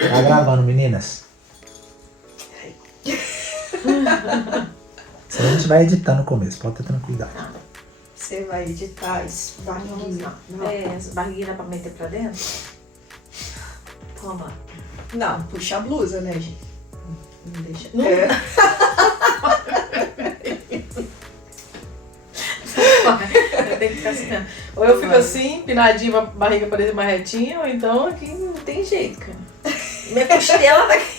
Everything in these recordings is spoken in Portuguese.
Tá gravando, meninas? Isso a gente vai editar no começo, pode ter tranquilidade. Você vai editar isso, barriguinha. Essa barriguinha dá pra meter pra dentro? Toma. Não, puxa a blusa, né, gente? Não deixa. Não. Tem que ficar assim mesmo. Ou eu fico assim, empinadinha, a barriga parecendo mais retinha, ou então aqui não tem jeito, cara. Minha costela tá aqui.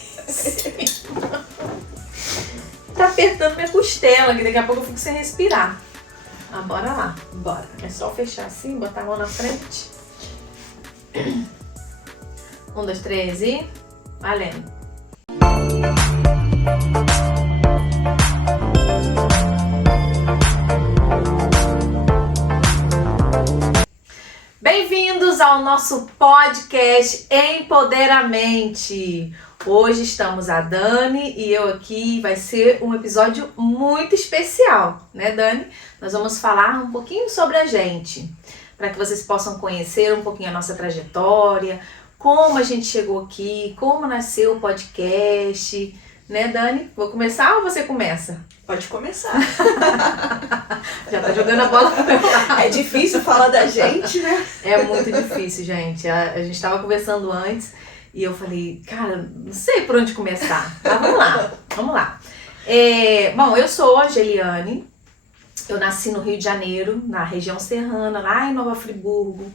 Tá apertando minha costela, que daqui a pouco eu fico sem respirar. Ah, bora lá. Bora. É só fechar assim, botar a mão na frente. 1, 2, 3 e... valendo. Bem-vindos ao nosso podcast Empoderamente. Hoje estamos a Dani e eu aqui, vai ser um episódio muito especial, né, Dani? Nós vamos falar um pouquinho sobre a gente, para que vocês possam conhecer um pouquinho a nossa trajetória, como a gente chegou aqui, como nasceu o podcast, né, Dani? Vou começar ou você começa? Pode começar. Já tá jogando a bola pro meu lado. É difícil falar da gente, né? É muito difícil, gente. A gente tava conversando antes e eu falei, cara, não sei por onde começar. Tá, vamos lá. Bom, eu sou a Geliane, eu nasci no Rio de Janeiro, na região serrana, lá em Nova Friburgo,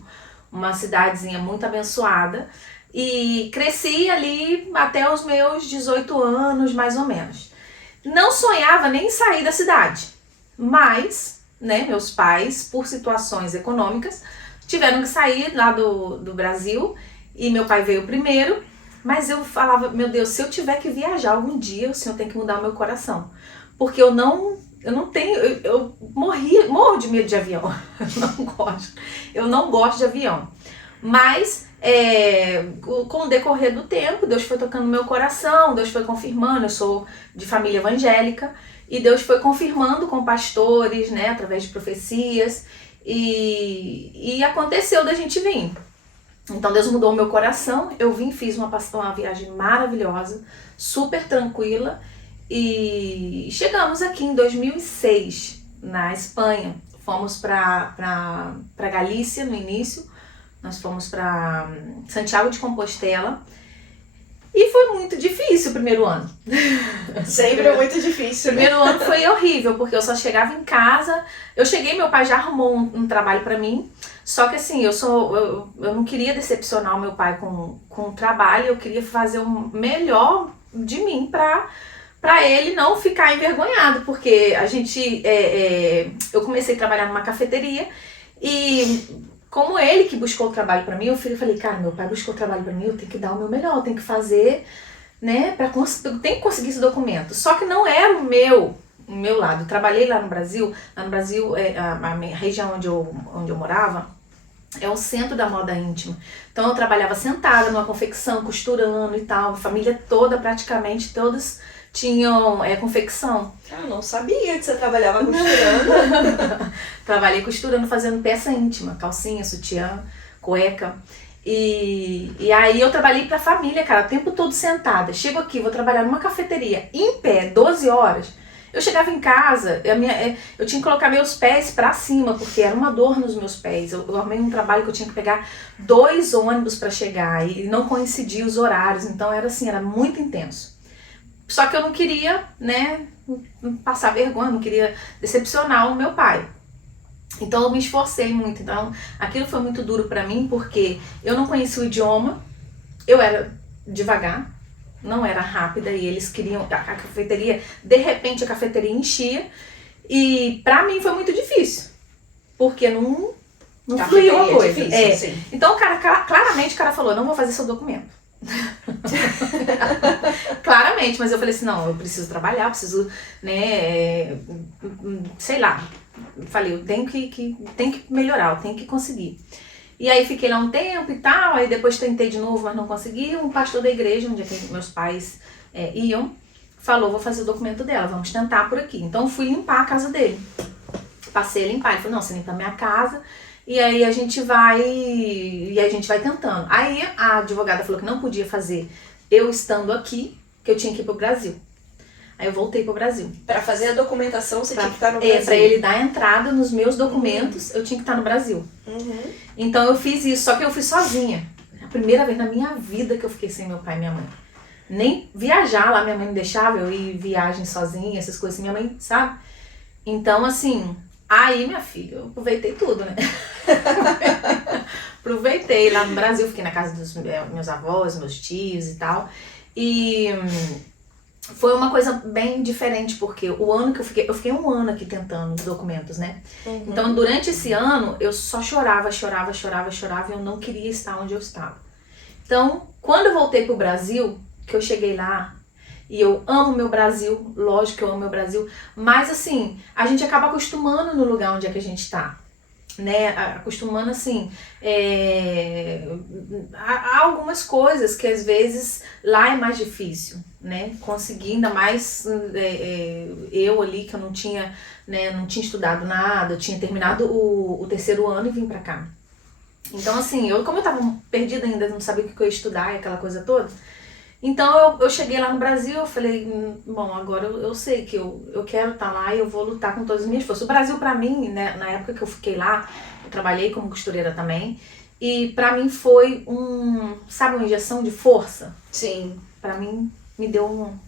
uma cidadezinha muito abençoada. E cresci ali até os meus 18 anos, mais ou menos. Não sonhava nem em sair da cidade, mas, né, meus pais, por situações econômicas, tiveram que sair lá do Brasil e meu pai veio primeiro, mas eu falava, meu Deus, se eu tiver que viajar algum dia, o Senhor tem que mudar o meu coração, porque eu não tenho, eu morro de medo de avião, eu não gosto de avião, mas com o decorrer do tempo, Deus foi tocando no meu coração, Deus foi confirmando, eu sou de família evangélica, e Deus foi confirmando com pastores, né, através de profecias, e aconteceu da gente vir. Então Deus mudou o meu coração, eu vim, fiz uma viagem maravilhosa, super tranquila, e chegamos aqui em 2006, na Espanha. Fomos para Galícia no início, nós fomos para Santiago de Compostela, e foi muito difícil o primeiro ano. Sempre é muito difícil, O né? primeiro ano foi horrível, porque eu só chegava em casa, eu cheguei, meu pai já arrumou um trabalho pra mim, só que assim, eu não queria decepcionar o meu pai com o trabalho, eu queria fazer o melhor de mim pra ele não ficar envergonhado, porque a gente, eu comecei a trabalhar numa cafeteria e como ele que buscou o trabalho pra mim, eu falei, cara, meu pai buscou o trabalho pra mim, eu tenho que dar o meu melhor, eu tenho que fazer, né, eu tenho que conseguir esse documento. Só que não era o meu lado. Eu trabalhei lá no Brasil, a região onde eu morava, é o centro da moda íntima. Então eu trabalhava sentada numa confecção, costurando e tal, a família toda, praticamente, todos tinham confecção. Eu não sabia que você trabalhava costurando. Trabalhei costurando, fazendo peça íntima, calcinha, sutiã, cueca. E aí eu trabalhei pra família, cara, o tempo todo sentada. Chego aqui, vou trabalhar numa cafeteria, em pé, 12 horas. Eu chegava em casa, eu tinha que colocar meus pés pra cima, porque era uma dor nos meus pés. Eu arrumei um trabalho que eu tinha que pegar 2 ônibus pra chegar e não coincidia os horários, então era assim, era muito intenso. Só que eu não queria, né, passar vergonha, não queria decepcionar o meu pai. Então eu me esforcei muito, então aquilo foi muito duro pra mim, porque eu não conhecia o idioma, eu era devagar, não era rápida, e eles queriam, a cafeteria, de repente a cafeteria enchia, e pra mim foi muito difícil, porque não fluiu a coisa. Difícil, sim. Então claramente o cara falou, não vou fazer seu documento. Claramente, mas eu falei assim, não, eu preciso trabalhar, preciso, né, sei lá, falei, eu tenho que melhorar, eu tenho que conseguir. E aí fiquei lá um tempo e tal, aí depois tentei de novo, mas não consegui. Um pastor da igreja, onde meus pais iam, falou, vou fazer o documento dela, vamos tentar por aqui. Então fui limpar a casa dele, passei a limpar, ele falou, não, você limpa a minha casa, e aí a gente vai tentando. Aí a advogada falou que não podia fazer eu estando aqui, que eu tinha que ir pro Brasil. Aí eu voltei pro Brasil. Pra fazer a documentação, você tinha que estar no Brasil. Pra ele dar entrada nos meus documentos, eu tinha que estar no Brasil. Então eu fiz isso, só que eu fiz sozinha. A primeira vez na minha vida que eu fiquei sem meu pai e minha mãe. Nem viajar lá, minha mãe me deixava, eu ir viagem sozinha, essas coisas assim, minha mãe, sabe? Então, assim, aí, minha filha, eu aproveitei tudo, né? Aproveitei lá no Brasil, fiquei na casa dos meus avós, meus tios e tal. E foi uma coisa bem diferente, porque o ano que eu fiquei um ano aqui tentando os documentos, né? Então, durante esse ano, eu só chorava e eu não queria estar onde eu estava. Então, quando eu voltei pro Brasil, que eu cheguei lá, e eu amo meu Brasil, lógico que eu amo meu Brasil, mas assim, a gente acaba acostumando no lugar onde é que a gente tá, né? Acostumando assim, há algumas coisas que às vezes lá é mais difícil, né? Conseguir, ainda mais eu ali que eu não tinha, né, não tinha estudado nada, eu tinha terminado o terceiro ano e vim pra cá. Então assim, como eu tava perdida ainda, não sabia o que eu ia estudar e aquela coisa toda, então eu cheguei lá no Brasil, eu falei, bom, agora eu sei que eu quero estar lá e eu vou lutar com todas as minhas forças. O Brasil pra mim, né, na época que eu fiquei lá, eu trabalhei como costureira também, e pra mim foi sabe, uma injeção de força? Sim. Pra mim, me deu um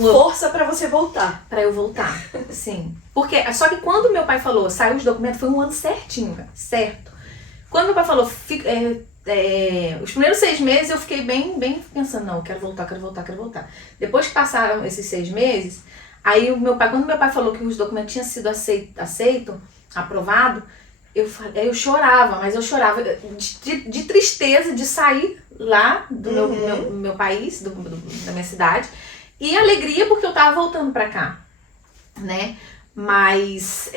força pra você voltar. Pra eu voltar, sim. Porque, só que quando meu pai falou, saiu os documentos, foi um ano certinho, cara, certo. Quando meu pai falou, os primeiros 6 meses eu fiquei bem pensando, não, eu quero voltar. Depois que passaram esses 6 meses, aí quando meu pai falou que os documentos tinham sido aceito, aprovado, eu chorava, mas eu chorava de tristeza de sair lá do meu país, da minha cidade, e alegria porque eu tava voltando pra cá, né? Mas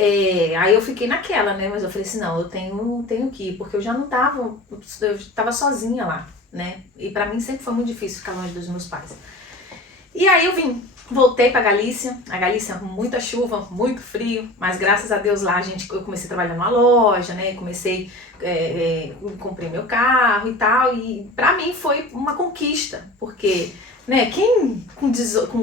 aí eu fiquei naquela, né? Mas eu falei assim, não, eu tenho que ir, porque eu já não tava, eu tava sozinha lá, né? E pra mim sempre foi muito difícil ficar longe dos meus pais. E aí eu voltei pra Galícia, a Galícia muita chuva, muito frio, mas graças a Deus lá eu comecei a trabalhar numa loja, né? Comprei meu carro e tal, e pra mim foi uma conquista, porque, né, quem com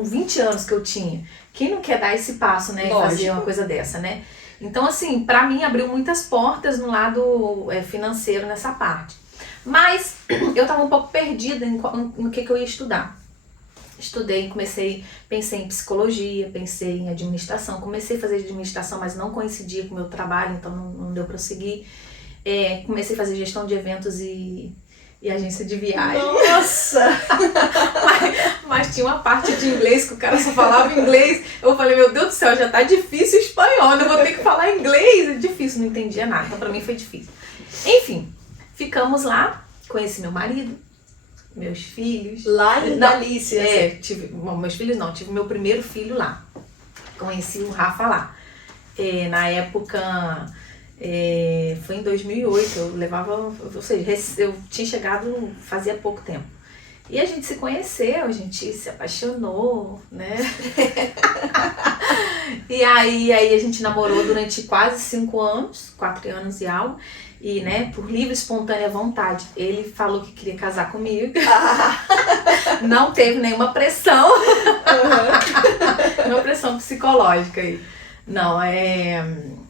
20 anos que eu tinha, quem não quer dar esse passo, né, e fazer uma coisa dessa, né? Então, assim, pra mim abriu muitas portas no lado financeiro nessa parte. Mas eu tava um pouco perdida no que eu ia estudar. Estudei, pensei em psicologia, pensei em administração, comecei a fazer administração, mas não coincidia com o meu trabalho, então não deu pra eu seguir. Comecei a fazer gestão de eventos e agência de viagem. Nossa! mas tinha uma parte de inglês que o cara só falava inglês. Eu falei, meu Deus do céu, já tá difícil o espanhol, eu vou ter que falar inglês. É difícil, não entendia nada, então pra mim foi difícil. Enfim, ficamos lá, conheci meu marido, meus filhos. Lá em Galícia? Meus filhos não, tive meu primeiro filho lá. Conheci o Rafa lá. Na época... foi em 2008, ou seja, eu tinha chegado fazia pouco tempo. E a gente se conheceu, a gente se apaixonou, né? E aí a gente namorou durante quase 5 anos, 4 anos e algo. E, né, por livre e espontânea vontade, ele falou que queria casar comigo. Não teve nenhuma pressão. Nenhuma pressão psicológica aí. Não,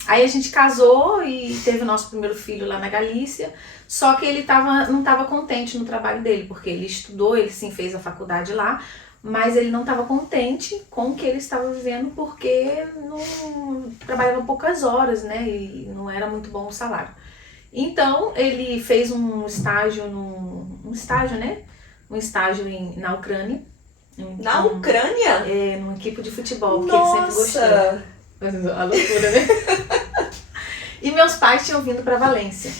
Aí a gente casou e teve o nosso primeiro filho lá na Galícia, só que ele não estava contente no trabalho dele, porque ele estudou, ele sim fez a faculdade lá, mas ele não estava contente com o que ele estava vivendo, porque não trabalhava poucas horas, né, e não era muito bom o salário. Então ele fez um estágio, na Ucrânia. Na Ucrânia? Numa equipe de futebol, porque Nossa. ele sempre gostou. A loucura, né? E meus pais tinham vindo pra Valência.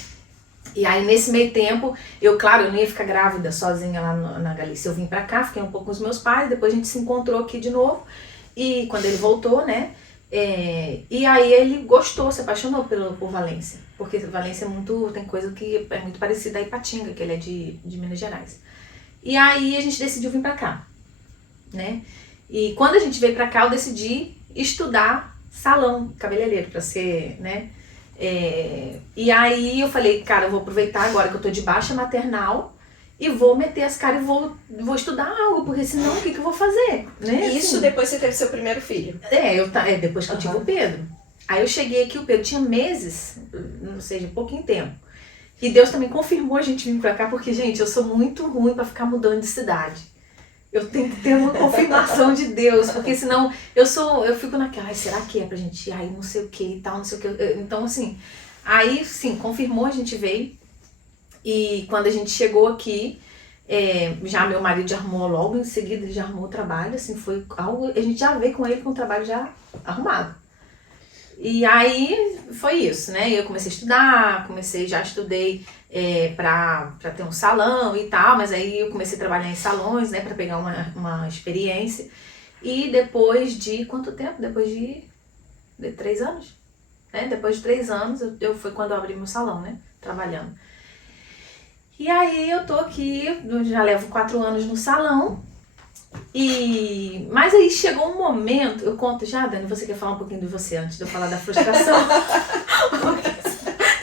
E aí, nesse meio tempo, eu não ia ficar grávida sozinha lá na Galícia. Eu vim pra cá, fiquei um pouco com os meus pais, depois a gente se encontrou aqui de novo. E quando ele voltou, né? E aí ele gostou, se apaixonou por Valência. Porque Valência tem coisa que é muito parecida a Ipatinga, que ele é de Minas Gerais. E aí a gente decidiu vir pra cá, né? E quando a gente veio pra cá, eu decidi estudar salão cabeleireiro pra ser, né? E aí eu falei, cara, eu vou aproveitar agora que eu tô de baixa maternal e vou meter as caras e vou estudar algo, porque senão o que eu vou fazer? Né? Isso Assim, depois você teve seu primeiro filho. depois que eu tive o Pedro. Aí eu cheguei aqui, o Pedro tinha meses, não seja, pouquinho tempo. E Deus também confirmou a gente vir pra cá, porque, gente, eu sou muito ruim pra ficar mudando de cidade. Eu tenho que ter uma confirmação de Deus, porque senão eu fico naquela, será que é pra gente ir? Aí não sei o que e tal, não sei o que. Então, assim, aí sim, confirmou, a gente veio. E quando a gente chegou aqui, já meu marido já arrumou logo, em seguida ele já arrumou o trabalho, assim, foi algo, a gente já veio com ele com o trabalho já arrumado. E aí foi isso, né? Eu comecei a estudar, já estudei pra ter um salão e tal, mas aí eu comecei a trabalhar em salões, né, pra pegar uma experiência. E depois de quanto tempo? Depois de 3 anos, né? Depois de 3 anos, foi quando eu abri meu salão, né, trabalhando. E aí eu tô aqui, eu já levo 4 anos no salão. Mas aí chegou um momento, eu conto já, Dani, você quer falar um pouquinho de você antes de eu falar da frustração?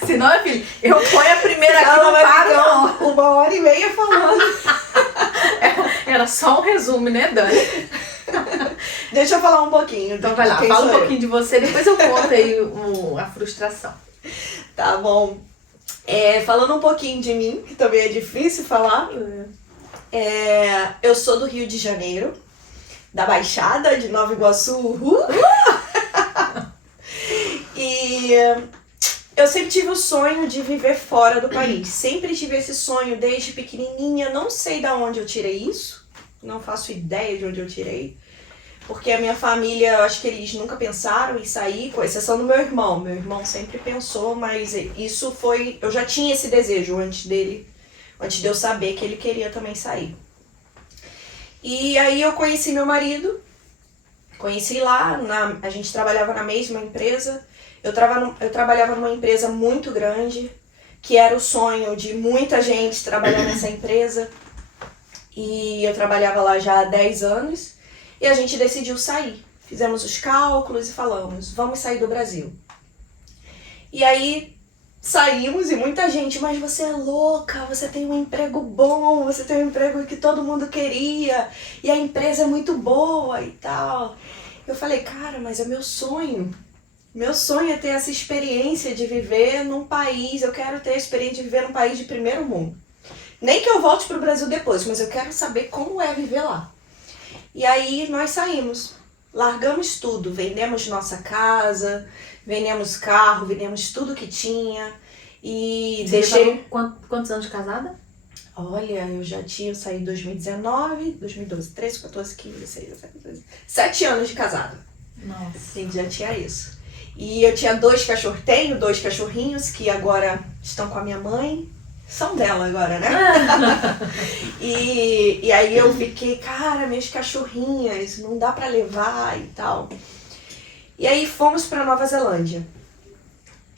Senão, meu filho, eu ponho a primeira aqui, não paro não. 1h30 falando. Era só um resumo, né, Dani? Deixa eu falar um pouquinho. Então vai lá, fala um pouquinho de você, depois eu conto aí a frustração. Tá bom. Falando um pouquinho de mim, que também é difícil falar. Eu sou do Rio de Janeiro, da Baixada, de Nova Iguaçu. E eu sempre tive o sonho de viver fora do país. Sempre tive esse sonho desde pequenininha. Não sei de onde eu tirei isso. Não faço ideia de onde eu tirei. Porque a minha família, eu acho que eles nunca pensaram em sair, com exceção do meu irmão. Meu irmão sempre pensou, mas isso foi... Eu já tinha esse desejo antes de eu saber que ele queria também sair. E aí eu conheci meu marido, conheci lá, a gente trabalhava na mesma empresa. Eu trabalhava numa empresa muito grande, que era o sonho de muita gente trabalhar nessa empresa. E eu trabalhava lá já há 10 anos e a gente decidiu sair. Fizemos os cálculos e falamos, vamos sair do Brasil. E aí saímos e muita gente, mas você é louca, você tem um emprego bom, você tem um emprego que todo mundo queria e a empresa é muito boa e tal. Eu falei, cara, mas é meu sonho. Meu sonho é ter essa experiência de viver num país, eu quero ter a experiência de viver num país de primeiro mundo. Nem que eu volte pro Brasil depois, mas eu quero saber como é viver lá. E aí nós saímos, largamos tudo, vendemos nossa casa, vendemos carro, vendemos tudo que tinha e Você deixei... Quantos anos de casada? Olha, eu já tinha saído em 2019, 2012, 13, 14, 15, 16, 17, 18, 7 anos de casada. Nossa. A gente já tinha isso. E eu tinha tenho 2 cachorrinhos que agora estão com a minha mãe. São dela agora, né? E aí eu fiquei, cara, minhas cachorrinhas, não dá pra levar e tal. E aí fomos pra Nova Zelândia.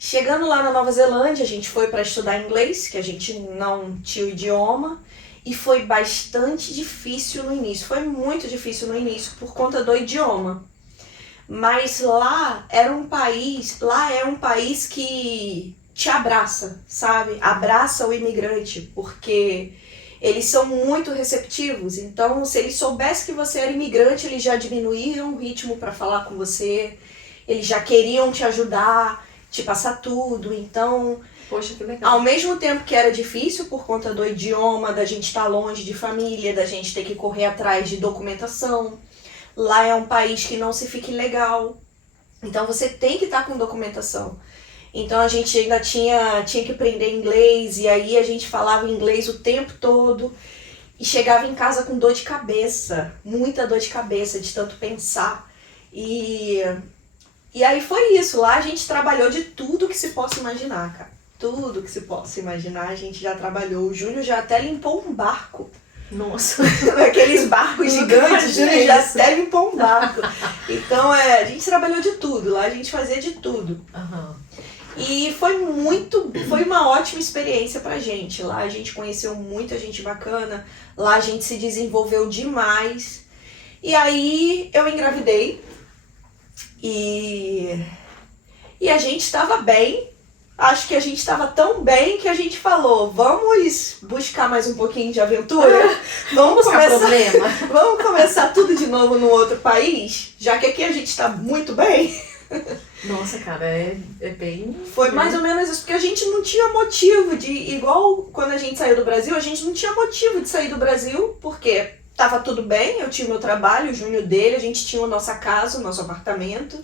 Chegando lá na Nova Zelândia, a gente foi para estudar inglês, que a gente não tinha o idioma. E foi bastante difícil no início, foi muito difícil no início por conta do idioma. Mas lá é um país que te abraça, sabe? Abraça o imigrante, porque eles são muito receptivos. Então, se eles soubessem que você era imigrante, eles já diminuíram o ritmo para falar com você, eles já queriam te ajudar, te passar tudo. Então, Poxa, que legal. ao mesmo tempo que era difícil por conta do idioma, da gente estar longe de família, da gente ter que correr atrás de documentação, lá é um país que não se fica ilegal. Então, você tem que estar com documentação. Então a gente ainda tinha que aprender inglês, e aí a gente falava inglês o tempo todo e chegava em casa com dor de cabeça, muita dor de cabeça de tanto pensar. E aí foi isso, lá a gente trabalhou de tudo que se possa imaginar, cara. Tudo que se possa imaginar a gente já trabalhou. O Júnior já até limpou um barco. Nossa. Aqueles barcos gigantes, o Júnior já até limpou um barco. Então a gente trabalhou de tudo, lá a gente fazia de tudo. Uhum. E foi uma ótima experiência pra gente. Lá a gente conheceu muita gente bacana, lá a gente se desenvolveu demais. E aí eu engravidei e a gente estava bem, acho que a gente estava tão bem que a gente falou, vamos buscar mais um pouquinho de aventura? Vamos Buscar começar, problema. vamos começar tudo de novo num outro país? Já que aqui a gente está muito bem. Nossa, cara, é bem... Foi mais ou menos isso, porque a gente não tinha motivo de... Igual quando a gente saiu do Brasil, a gente não tinha motivo de sair do Brasil, porque tava tudo bem, eu tinha o meu trabalho, o Júnior dele, a gente tinha a nossa casa, o nosso apartamento.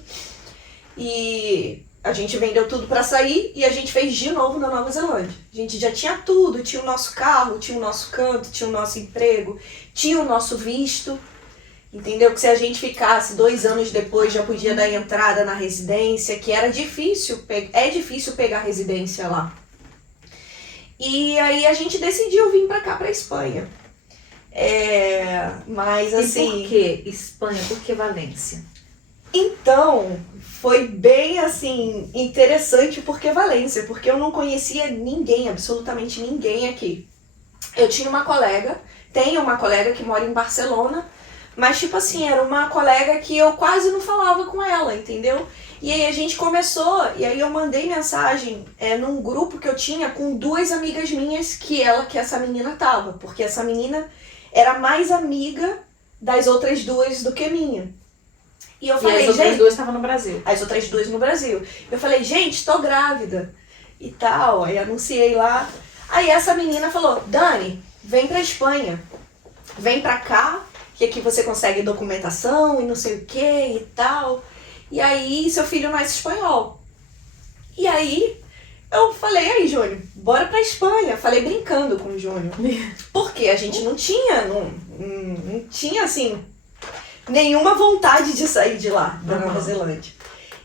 E a gente vendeu tudo pra sair e a gente fez de novo na Nova Zelândia. A gente já tinha tudo, tinha o nosso carro, tinha o nosso canto, tinha o nosso emprego, tinha o nosso visto. Entendeu? Que se a gente ficasse 2 anos depois já podia dar entrada na residência, que era difícil, é difícil pegar residência lá. E aí a gente decidiu vir pra cá, pra Espanha. Mas assim... E por que Espanha? Por que Valência? Então, foi bem assim, interessante porque Valência, porque eu não conhecia ninguém, absolutamente ninguém aqui. Eu tinha uma colega, tenho uma colega que mora em Barcelona, mas tipo assim, era uma colega que eu quase não falava com ela, entendeu? E aí a gente começou, e aí eu mandei mensagem num grupo que eu tinha com 2 amigas minhas que essa menina tava, porque essa menina era mais amiga das outras 2 do que minha. E eu falei, as outras gente, 2 estavam no Brasil. as outras 2 no Brasil. Eu falei, gente, tô grávida e tal. Aí anunciei lá. Aí essa menina falou, Dani, vem pra Espanha. Vem pra cá, que aqui você consegue documentação e não sei o que e tal. E aí seu filho nasce espanhol. E aí eu falei, aí Júnior, bora pra Espanha. Falei brincando com o Júnior. Porque a gente não tinha assim... nenhuma vontade de sair de lá, da Nova Zelândia.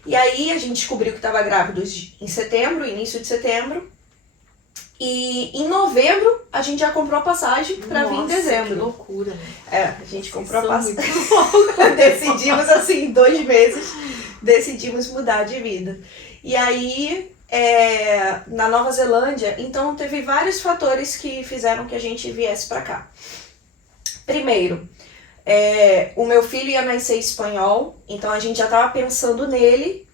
E aí a gente descobriu que estava grávida em setembro, início de setembro. E em novembro a gente já comprou a passagem para vir em dezembro. Que loucura. A gente comprou a passagem. Decidimos assim, em 2 meses, decidimos mudar de vida. E aí, na Nova Zelândia, então teve vários fatores que fizeram que a gente viesse para cá. Primeiro, o meu filho ia nascer espanhol, então a gente já estava pensando nele.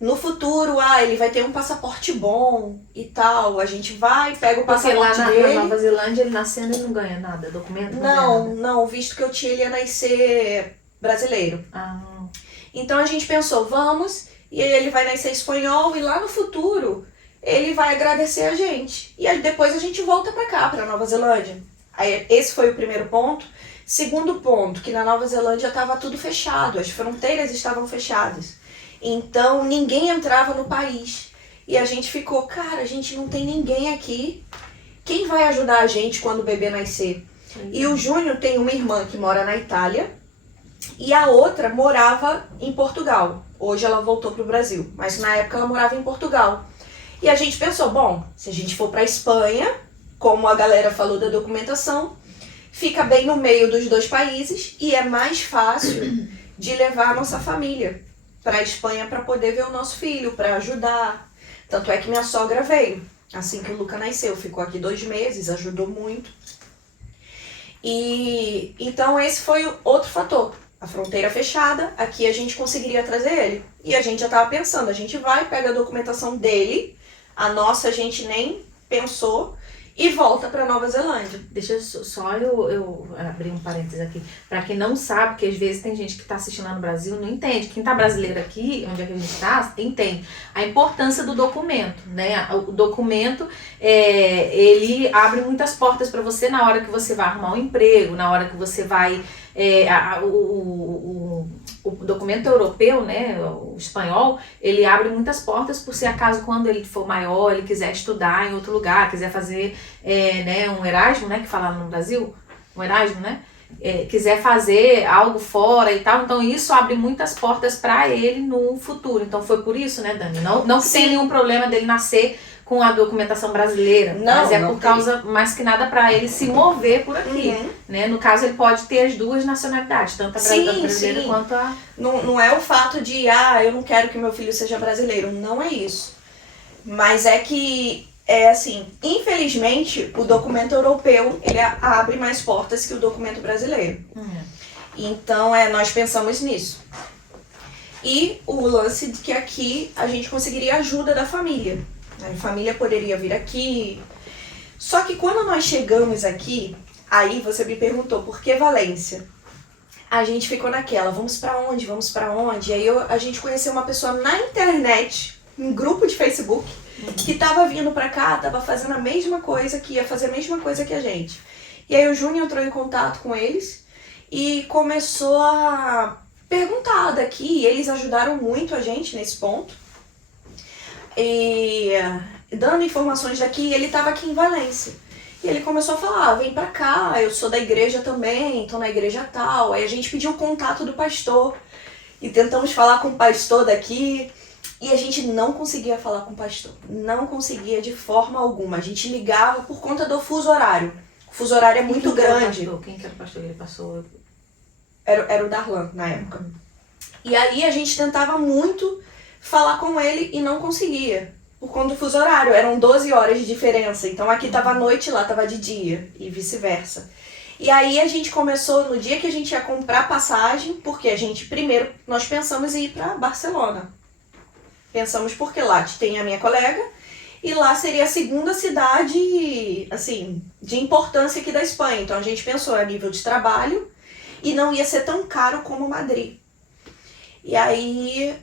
No futuro, ele vai ter um passaporte bom e tal. A gente vai, pega o passaporte lá dele. na Nova Zelândia, ele nascendo e não ganha nada, documento? Não, visto que eu tinha, ele ia nascer brasileiro. Então a gente pensou, vamos, e aí ele vai nascer espanhol, e lá no futuro ele vai agradecer a gente. E aí depois a gente volta pra cá, pra Nova Zelândia. Aí esse foi o primeiro ponto. Segundo ponto, que na Nova Zelândia estava tudo fechado, as fronteiras estavam fechadas. Então ninguém entrava no país. E a gente ficou, cara, a gente não tem ninguém aqui. Quem vai ajudar a gente quando o bebê nascer? E o Júnior tem uma irmã que mora na Itália e a outra morava em Portugal. Hoje ela voltou pro Brasil, mas na época ela morava em Portugal. E a gente pensou, bom, se a gente for pra Espanha, como a galera falou da documentação, fica bem no meio dos 2 países e é mais fácil de levar a nossa família para a Espanha para poder ver o nosso filho, para ajudar. Tanto é que minha sogra veio assim que o Luca nasceu, ficou aqui 2 meses, ajudou muito. E então esse foi outro fator. A fronteira fechada, aqui a gente conseguiria trazer ele. E a gente já estava pensando, a gente vai, pega a documentação dele, a nossa a gente nem pensou, e volta para Nova Zelândia. Deixa só eu abrir um parênteses aqui. Pra quem não sabe, porque às vezes tem gente que tá assistindo lá no Brasil não entende. Quem tá brasileiro aqui, onde é que a gente tá, entende a importância do documento, né? O documento, ele abre muitas portas para você na hora que você vai arrumar um emprego, na hora que você vai... O documento europeu, né, o espanhol, ele abre muitas portas por se acaso quando ele for maior, ele quiser estudar em outro lugar, quiser fazer um Erasmus, né, que fala no Brasil, um Erasmus, né, quiser fazer algo fora e tal, então isso abre muitas portas para ele no futuro. Então foi por isso, né, Dani? Não que tenha nenhum problema dele nascer com a documentação brasileira, mas por causa, mais que nada, para ele se mover por aqui, né? No caso, ele pode ter as 2 nacionalidades, tanto a brasileira quanto a... Não é o fato de, eu não quero que meu filho seja brasileiro, não é isso. Mas é que, assim, infelizmente, o documento europeu, ele abre mais portas que o documento brasileiro. Então, nós pensamos nisso. E o lance de que aqui a gente conseguiria ajuda da família. A família poderia vir aqui. Só que quando nós chegamos aqui, aí você me perguntou por que Valência? A gente ficou naquela, vamos pra onde? Vamos pra onde? E aí a gente conheceu uma pessoa na internet, um grupo de Facebook, que tava vindo pra cá, tava fazendo a mesma coisa, que ia fazer a mesma coisa que a gente. E aí o Júnior entrou em contato com eles e começou a perguntar daqui, e eles ajudaram muito a gente nesse ponto. E dando informações daqui, ele tava aqui em Valência. E ele começou a falar, vem pra cá, eu sou da igreja também, tô na igreja tal. Aí a gente pediu o contato do pastor e tentamos falar com o pastor daqui e a gente não conseguia falar com o pastor. Não conseguia de forma alguma. A gente ligava por conta do fuso horário. O fuso horário é muito grande. Quem que era o pastor? Ele passou... Era o Darlan, na época. E aí a gente tentava muito falar com ele e não conseguia. Por conta do fuso horário, eram 12 horas de diferença. Então aqui tava à noite, lá tava de dia e vice-versa. E aí a gente começou, no dia que a gente ia comprar passagem, porque a gente, primeiro, nós pensamos em ir pra Barcelona. Pensamos porque lá tem a minha colega e lá seria a segunda cidade, assim, de importância aqui da Espanha. Então a gente pensou a nível de trabalho e não ia ser tão caro como Madrid. E aí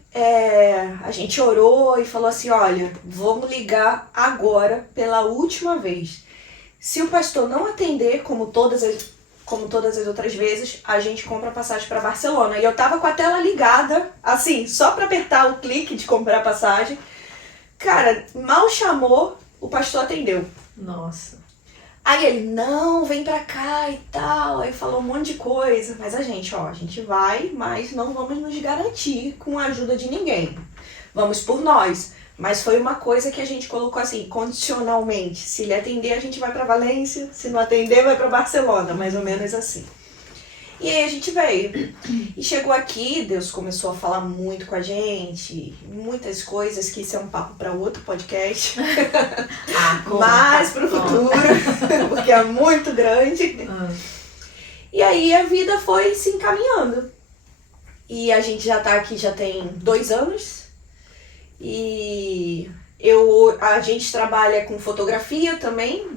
a gente orou e falou assim, olha, vamos ligar agora pela última vez. Se o pastor não atender, como todas as outras vezes, a gente compra passagem para Barcelona. E eu tava com a tela ligada, assim, só para apertar o clique de comprar passagem. Cara, mal chamou, o pastor atendeu. Nossa. Aí ele, não, vem pra cá e tal. Aí falou um monte de coisa. Mas a gente vai, mas não vamos nos garantir com a ajuda de ninguém. Vamos por nós. Mas foi uma coisa que a gente colocou assim, condicionalmente. Se ele atender, a gente vai pra Valência. Se não atender, vai pra Barcelona. Mais ou menos assim. E aí a gente veio. E chegou aqui, Deus começou a falar muito com a gente. Muitas coisas, que isso é um papo para outro podcast. Mas pro futuro, porque é muito grande. E aí a vida foi se encaminhando. E a gente já tá aqui, já tem 2 anos. E a gente trabalha com fotografia também,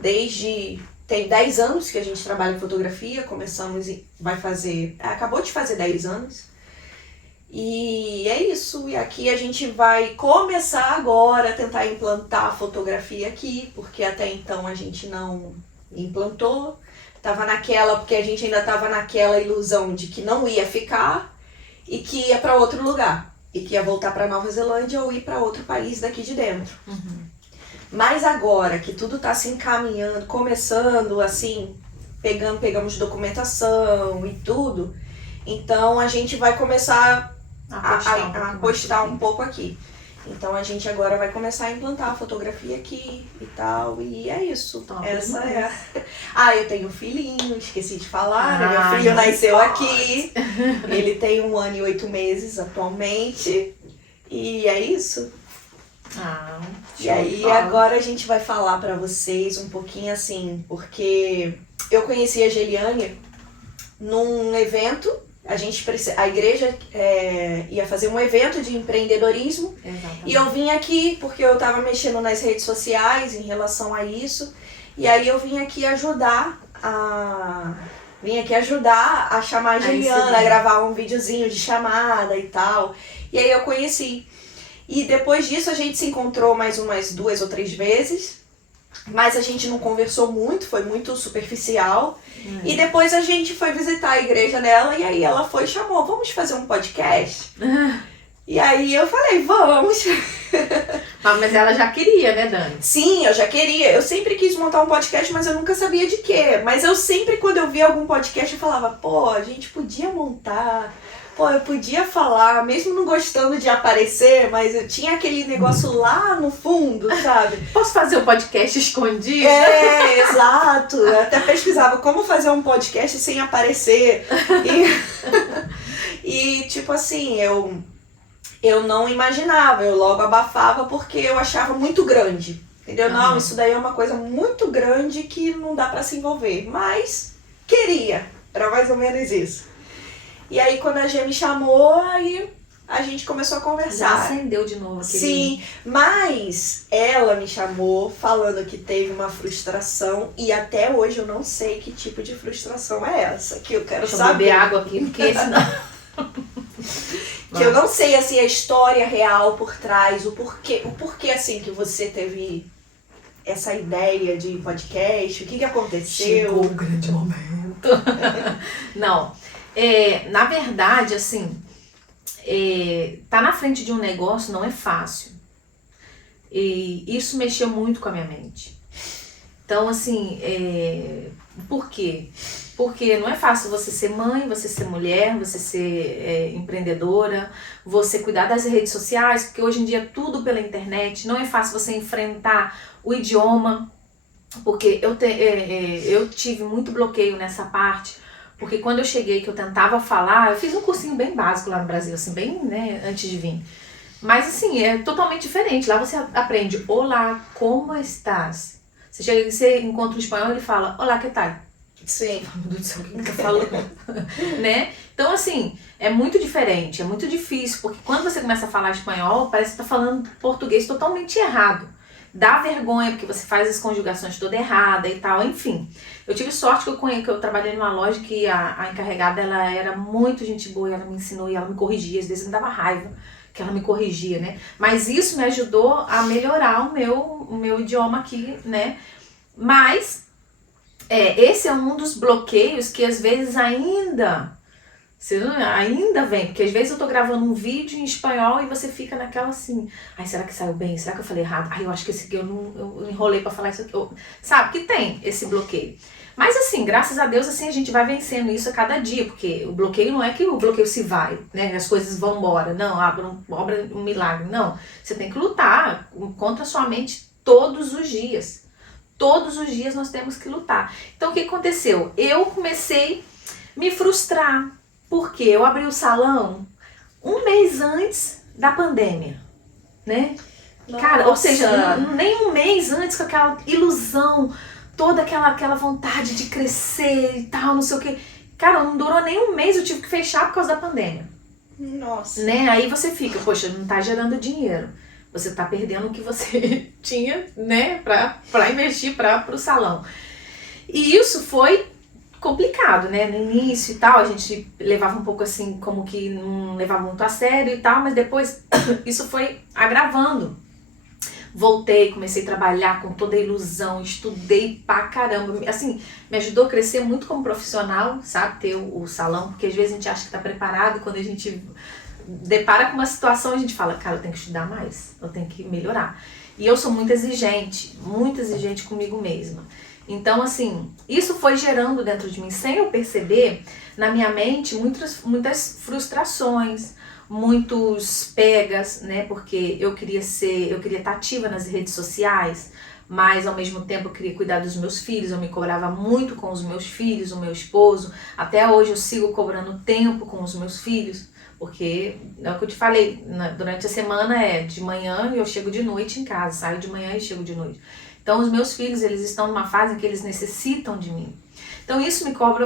tem 10 anos que a gente trabalha em fotografia, acabou de fazer 10 anos. E é isso, e aqui a gente vai começar agora a tentar implantar a fotografia aqui, porque até então a gente não implantou. Porque a gente ainda tava naquela ilusão de que não ia ficar e que ia para outro lugar. E que ia voltar para Nova Zelândia ou ir para outro país daqui de dentro. Mas agora que tudo está se encaminhando, começando assim, pegamos documentação e tudo, então a gente vai começar a apostar um pouco aqui. Então a gente agora vai começar a implantar a fotografia aqui e tal, e é isso. Top, essa demais. eu tenho um filhinho, esqueci de falar, né? Meu filho nasceu aqui, ele tem 1 ano e 8 meses atualmente, e é isso. E aí agora a gente vai falar pra vocês um pouquinho assim, porque eu conheci a Geliane num evento, a igreja ia fazer um evento de empreendedorismo. Exatamente. E eu vim aqui porque eu tava mexendo nas redes sociais em relação a isso, e aí eu vim aqui ajudar a chamar a Geliane, a gravar um videozinho de chamada e tal, e aí eu conheci. E depois disso a gente se encontrou mais umas 2 ou 3 vezes, mas a gente não conversou muito, foi muito superficial. E depois a gente foi visitar a igreja dela e aí ela foi e chamou, vamos fazer um podcast? E aí eu falei, vamos. Mas ela já queria, né, Dani? Sim, eu já queria. Eu sempre quis montar um podcast, mas eu nunca sabia de quê. Mas eu sempre, quando eu via algum podcast, eu falava, pô, a gente podia montar... Pô, eu podia falar, mesmo não gostando de aparecer, mas eu tinha aquele negócio lá no fundo, sabe? Posso fazer um podcast escondido? Exato. Eu até pesquisava como fazer um podcast sem aparecer. E tipo assim, eu não imaginava, eu logo abafava porque eu achava muito grande. Entendeu? Não, isso daí é uma coisa muito grande que não dá pra se envolver. Mas queria, era mais ou menos isso. E aí quando a Gê me chamou, aí a gente começou a Já conversar. acendeu de novo aquele... Sim, mas ela me chamou falando que teve uma frustração e até hoje eu não sei que tipo de frustração é essa, que eu quero Deixa eu saber. beber água aqui, porque senão... Que eu não sei, assim, a história real por trás, o porquê, assim, que você teve essa ideia de podcast, o que aconteceu. Chegou o grande momento. Não, na verdade, assim, tá na frente de um negócio não é fácil. E isso mexeu muito com a minha mente. Então, assim, por quê? Porque não é fácil você ser mãe, você ser mulher, você ser empreendedora, você cuidar das redes sociais, porque hoje em dia tudo pela internet, não é fácil você enfrentar o idioma, porque eu tive muito bloqueio nessa parte, porque quando eu cheguei que eu tentava falar, eu fiz um cursinho bem básico lá no Brasil, assim, bem, né, antes de vir. Mas assim, é totalmente diferente, lá você aprende, olá, como estás? Você chega e você encontra um espanhol e ele fala, olá, que tal? Sim. Meu Deus do céu, o que ele tá falando? Né? Então, assim, é muito diferente, é muito difícil, porque quando você começa a falar espanhol, parece que tá falando português totalmente errado. Dá vergonha, porque você faz as conjugações toda errada e tal, enfim. Eu tive sorte que eu trabalhei numa loja que a encarregada, ela era muito gente boa, ela me ensinou e ela me corrigia, às vezes me dava raiva que ela me corrigia, né? Mas isso me ajudou a melhorar o meu idioma aqui, né? Mas esse é um dos bloqueios que às vezes ainda vem, porque às vezes eu tô gravando um vídeo em espanhol e você fica naquela assim, ai, será que saiu bem? Será que eu falei errado? Ai, eu acho que esse aqui eu enrolei pra falar isso aqui. Sabe que tem esse bloqueio. Mas assim, graças a Deus, assim, a gente vai vencendo isso a cada dia, porque o bloqueio não é que o bloqueio se vai, né? As coisas vão embora, não, obra um milagre, não. Você tem que lutar contra a sua mente todos os dias. Todos os dias nós temos que lutar. Então o que aconteceu? Eu comecei a me frustrar, porque eu abri o salão um mês antes da pandemia, né? Nossa. Cara, ou seja, nem um mês antes com aquela ilusão, toda aquela vontade de crescer e tal, não sei o que. Cara, não durou nem um mês, eu tive que fechar por causa da pandemia. Nossa. Né? Aí você fica, poxa, não tá gerando dinheiro. Você tá perdendo o que você tinha, né, pra investir pro salão. E isso foi complicado, né? No início e tal, a gente levava um pouco assim, como que não levava muito a sério e tal, mas depois isso foi agravando. Voltei, comecei a trabalhar com toda a ilusão, estudei pra caramba. Assim, me ajudou a crescer muito como profissional, sabe? Ter o salão, porque às vezes a gente acha que tá preparado e quando a gente depara com uma situação, a gente fala, cara, eu tenho que estudar mais, eu tenho que melhorar. E eu sou muito exigente comigo mesma. Então, assim, isso foi gerando dentro de mim, sem eu perceber, na minha mente, muitas frustrações, muitos pegas, né? Porque eu queria estar ativa nas redes sociais, mas ao mesmo tempo eu queria cuidar dos meus filhos, eu me cobrava muito com os meus filhos, o meu esposo. Até hoje eu sigo cobrando tempo com os meus filhos, porque é o que eu te falei, durante a semana de manhã e eu chego de noite em casa, saio de manhã e chego de noite. Então os meus filhos, eles estão numa fase em que eles necessitam de mim. Então isso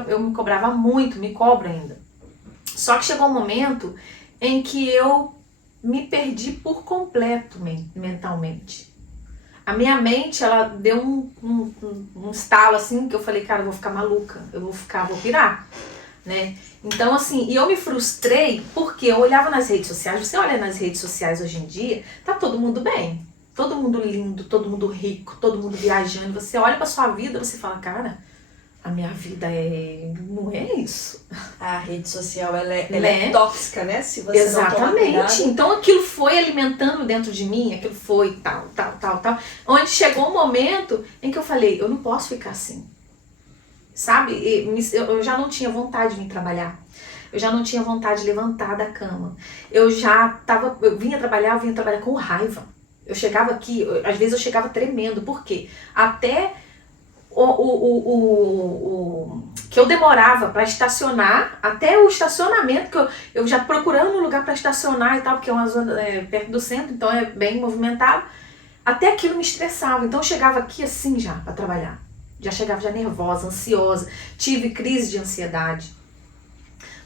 eu me cobrava muito, me cobro ainda. Só que chegou um momento em que eu me perdi por completo mentalmente. A minha mente, ela deu um estalo assim, que eu falei, cara, eu vou ficar maluca, vou pirar, né? Então assim, e eu me frustrei porque eu olhava nas redes sociais, você olha nas redes sociais hoje em dia, tá todo mundo bem, todo mundo lindo, todo mundo rico, todo mundo viajando, você olha pra sua vida, você fala, cara, a minha vida não é isso. A rede social, ela é tóxica, né? Se você Exatamente. não tomar cuidado. Então aquilo foi alimentando dentro de mim, aquilo foi tal. Onde chegou um momento em que eu falei, eu não posso ficar assim. Sabe? Eu já não tinha vontade de vir trabalhar. Eu já não tinha vontade de levantar da cama. Eu vinha trabalhar com raiva. Eu chegava aqui, às vezes eu chegava tremendo. Por quê? Até que eu demorava para estacionar, até o estacionamento, que eu já procurando um lugar para estacionar e tal, porque é uma zona perto do centro, então é bem movimentado, até aquilo me estressava. Então eu chegava aqui assim já para trabalhar, já chegava já nervosa, ansiosa, tive crise de ansiedade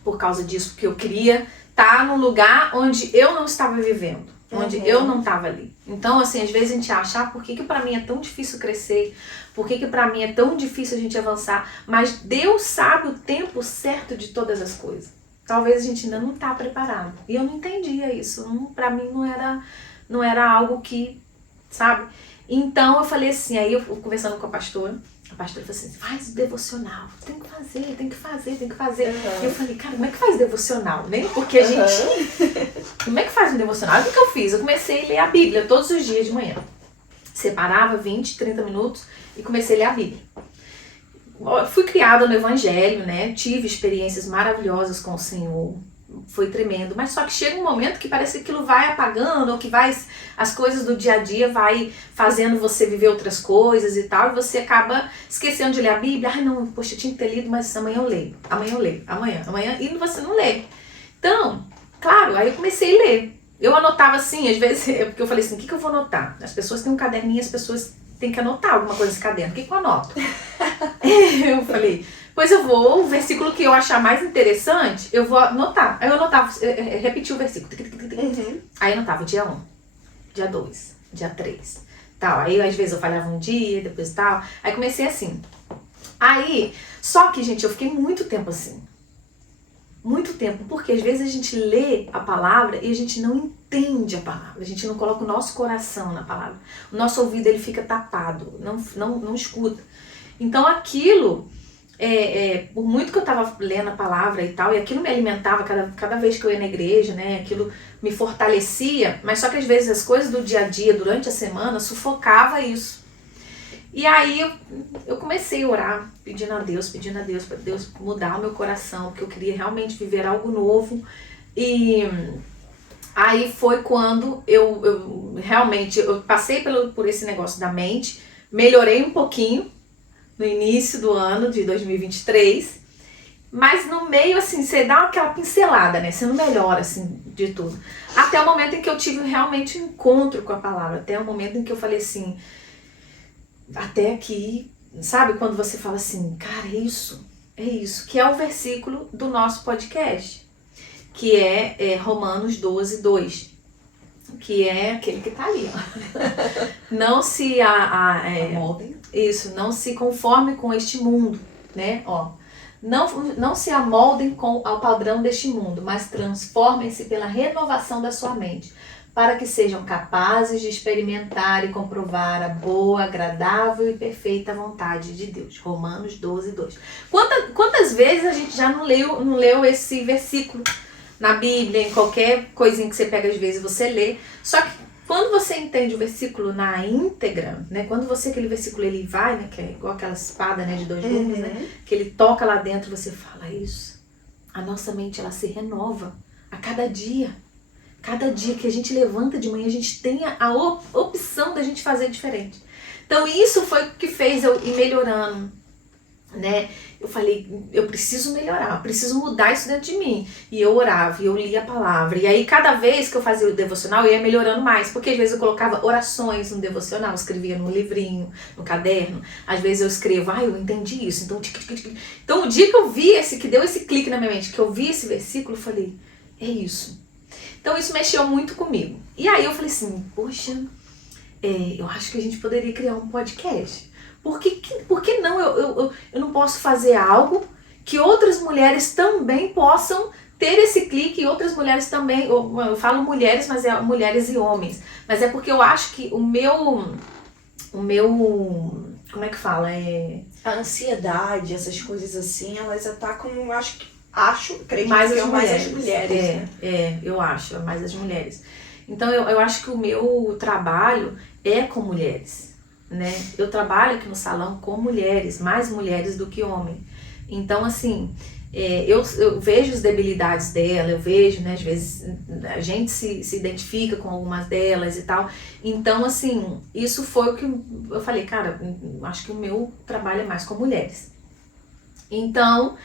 por causa disso, porque eu queria tá num lugar onde eu não estava vivendo, onde Uhum. eu não estava ali. Então, assim, às vezes a gente acha, por que pra mim é tão difícil crescer? Por que pra mim é tão difícil a gente avançar? Mas Deus sabe o tempo certo de todas as coisas. Talvez a gente ainda não tá preparado. E eu não entendia isso. Pra mim não era algo que, sabe? Então eu falei assim, aí eu conversando com a pastora falou assim, faz devocional, tem que fazer. Uhum. E eu falei, cara, como é que faz devocional, né? Porque a gente, como é que faz um devocional? O que eu fiz? Eu comecei a ler a Bíblia todos os dias de manhã. Separava 20, 30 minutos e comecei a ler a Bíblia. Eu fui criada no Evangelho, né? Tive experiências maravilhosas com o Senhor. Foi tremendo, mas só que chega um momento que parece que aquilo vai apagando, ou que as coisas do dia a dia vai fazendo você viver outras coisas e tal, e você acaba esquecendo de ler a Bíblia. Ai não, poxa, eu tinha que ter lido, mas amanhã eu leio, amanhã, e você não lê. Então, claro, aí eu comecei a ler. Eu anotava assim, às vezes, porque eu falei assim, o que eu vou anotar? As pessoas têm um caderninho, as pessoas têm que anotar alguma coisa nesse caderno, o que eu anoto? Eu falei, pois eu vou, o versículo que eu achar mais interessante, eu vou anotar. Aí eu anotava, repetia o versículo. Uhum. Aí eu anotava dia 1, dia 2, dia 3, tal. Aí às vezes eu falhava um dia, depois tal. Aí comecei assim. Aí, só que, gente, eu fiquei muito tempo assim. Muito tempo, porque às vezes a gente lê a palavra e a gente não entende a palavra. A gente não coloca o nosso coração na palavra. O nosso ouvido, ele fica tapado, não escuta. Então aquilo, por muito que eu estava lendo a palavra e tal, e aquilo me alimentava cada vez que eu ia na igreja, né? Aquilo me fortalecia, mas só que às vezes as coisas do dia a dia, durante a semana, sufocava isso. E aí eu comecei a orar, pedindo a Deus para Deus mudar o meu coração, porque eu queria realmente viver algo novo. E aí foi quando eu realmente passei por esse negócio da mente, melhorei um pouquinho no início do ano de 2023, mas no meio, assim, você dá aquela pincelada, né? Você não melhora, assim, de tudo. Até o momento em que eu tive realmente um encontro com a palavra, até o momento em que eu falei assim, até aqui, sabe? Quando você fala assim, cara, é isso, que é o versículo do nosso podcast, que é Romanos 12, 2, que é aquele que tá ali, ó. Não se Amoldem. Isso, não se conforme com este mundo, né? Ó, não se amoldem ao padrão deste mundo, mas transformem-se pela renovação da sua mente, para que sejam capazes de experimentar e comprovar a boa, agradável e perfeita vontade de Deus. Romanos 12, 2. Quantas vezes a gente já não leu esse versículo na Bíblia, em qualquer coisinha que você pega, às vezes você lê. Só que quando você entende o versículo na íntegra, né? Quando aquele versículo ele vai, né? Que é igual aquela espada, né? De 2 gumes, né? Que ele toca lá dentro, você fala isso. A nossa mente, ela se renova a cada dia. Cada dia que a gente levanta de manhã, a gente tem a opção da gente fazer diferente. Então isso foi o que fez eu ir melhorando, né? Eu falei, eu preciso melhorar, eu preciso mudar isso dentro de mim. E eu orava, e eu lia a palavra. E aí cada vez que eu fazia o devocional, eu ia melhorando mais. Porque às vezes eu colocava orações no devocional, escrevia no livrinho, no caderno. Às vezes eu escrevo, eu entendi isso. Então o dia que eu vi que deu esse clique na minha mente, que eu vi esse versículo, eu falei, é isso. Então isso mexeu muito comigo. E aí eu falei assim, poxa, eu acho que a gente poderia criar um podcast. Por que não eu não posso fazer algo que outras mulheres também possam ter esse clique e outras mulheres também, eu falo mulheres, mas é mulheres e homens. Mas é porque eu acho que o meu, como é que fala? A ansiedade, essas coisas assim, elas atacam, acredito mais que as mais mulheres. as mulheres, né? Eu acho, mais as mulheres. Então eu acho que o meu trabalho é com mulheres, né? Eu trabalho aqui no salão com mulheres, mais mulheres do que homens. Então assim, eu vejo as debilidades dela, eu vejo, né, às vezes a gente se identifica com algumas delas e tal. Então assim, isso foi o que eu falei, cara, acho que o meu trabalho é mais com mulheres. Então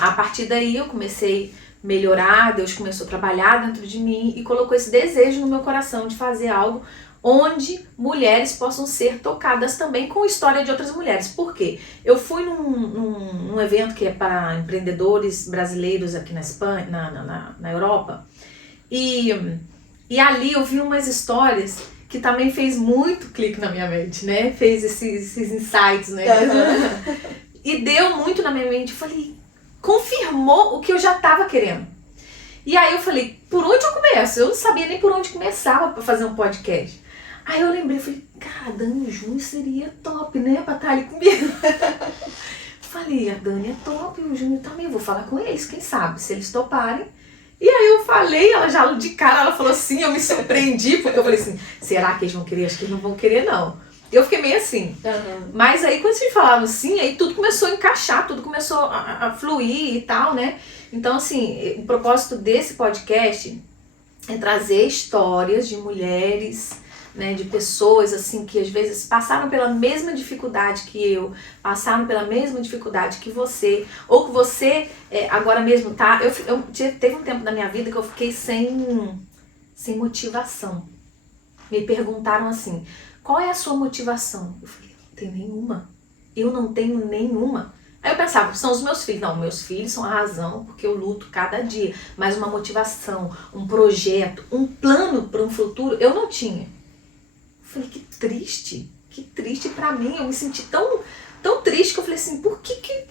a partir daí eu comecei a melhorar, Deus começou a trabalhar dentro de mim e colocou esse desejo no meu coração de fazer algo onde mulheres possam ser tocadas também com a história de outras mulheres. Por quê? Eu fui num evento que é para empreendedores brasileiros aqui na Espanha, na Europa, e ali eu vi umas histórias que também fez muito clique na minha mente, né? Fez esses insights, né? E deu muito na minha mente. Eu falei, confirmou o que eu já estava querendo. E aí eu falei, por onde eu começo? Eu não sabia nem por onde começava para fazer um podcast. Aí eu lembrei, falei, cara, a Dani e o Júnior seria top, né? Pra estar ali comigo. Falei, a Dani é top, o Júnior também. Eu vou falar com eles, quem sabe, se eles toparem. E aí eu falei, ela já de cara, ela falou sim, eu me surpreendi, porque eu falei assim, será que eles vão querer? Acho que eles não vão querer, não. Eu fiquei meio assim. Mas aí quando vocês falaram sim, aí tudo começou a encaixar, tudo começou a fluir e tal, né? Então, assim, o propósito desse podcast é trazer histórias de mulheres, né, de pessoas assim que às vezes passaram pela mesma dificuldade que eu, passaram pela mesma dificuldade que você, ou que você agora mesmo tá. Teve um tempo na minha vida que eu fiquei sem motivação. Me perguntaram assim, qual é a sua motivação? Eu falei, não tenho nenhuma. Eu não tenho nenhuma. Aí eu pensava, são os meus filhos. Não, meus filhos são a razão porque eu luto cada dia. Mas uma motivação, um projeto, um plano para um futuro, eu não tinha. Eu falei, que triste pra mim. Eu me senti tão triste que eu falei assim, por que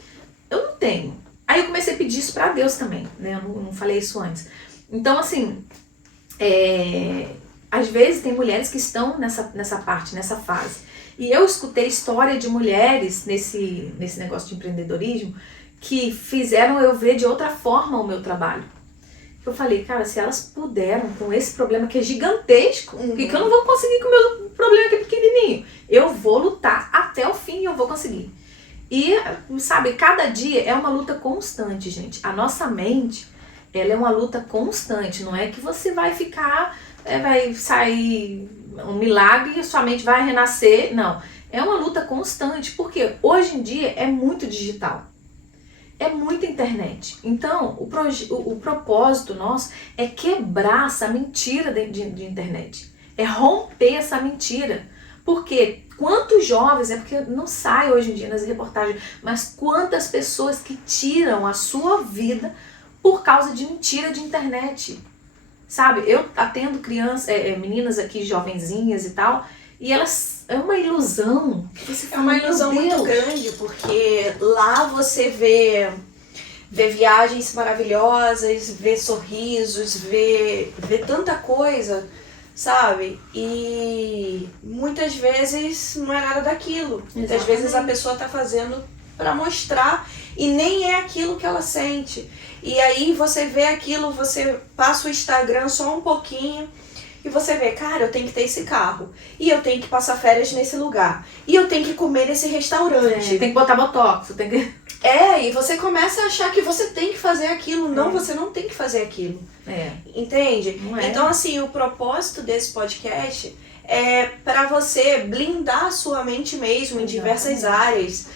eu não tenho? Aí eu comecei a pedir isso pra Deus também, né? Eu não falei isso antes. Então, assim, às vezes tem mulheres que estão nessa parte, nessa fase. E eu escutei história de mulheres nesse negócio de empreendedorismo que fizeram eu ver de outra forma o meu trabalho. Eu falei, cara, se elas puderam com esse problema que é gigantesco, porque eu não vou conseguir com o meu problema que é pequenininho. Eu vou lutar até o fim e eu vou conseguir. E, sabe, cada dia é uma luta constante, gente. A nossa mente, ela é uma luta constante. Não é que você vai ficar, vai sair um milagre e sua mente vai renascer. Não, é uma luta constante, porque hoje em dia é muito digital. É muita internet. Então, o propósito nosso é quebrar essa mentira de internet. É romper essa mentira. Porque quantos jovens, porque não sai hoje em dia nas reportagens, mas quantas pessoas que tiram a sua vida por causa de mentira de internet. Sabe, eu atendo crianças, meninas aqui, jovenzinhas e tal, e elas, é uma ilusão. Você fala, é uma ilusão muito grande, porque lá você vê viagens maravilhosas, vê sorrisos, vê tanta coisa, sabe? E muitas vezes não é nada daquilo. Muitas vezes a pessoa tá fazendo para mostrar e nem é aquilo que ela sente. E aí você vê aquilo, você passa o Instagram só um pouquinho e você vê, cara, eu tenho que ter esse carro. E eu tenho que passar férias nesse lugar. E eu tenho que comer nesse restaurante. Tem que botar botox, tem que... e você começa a achar que você tem que fazer aquilo. Não, você não tem que fazer aquilo. Entende? Então, assim, o propósito desse podcast é para você blindar a sua mente mesmo em diversas áreas.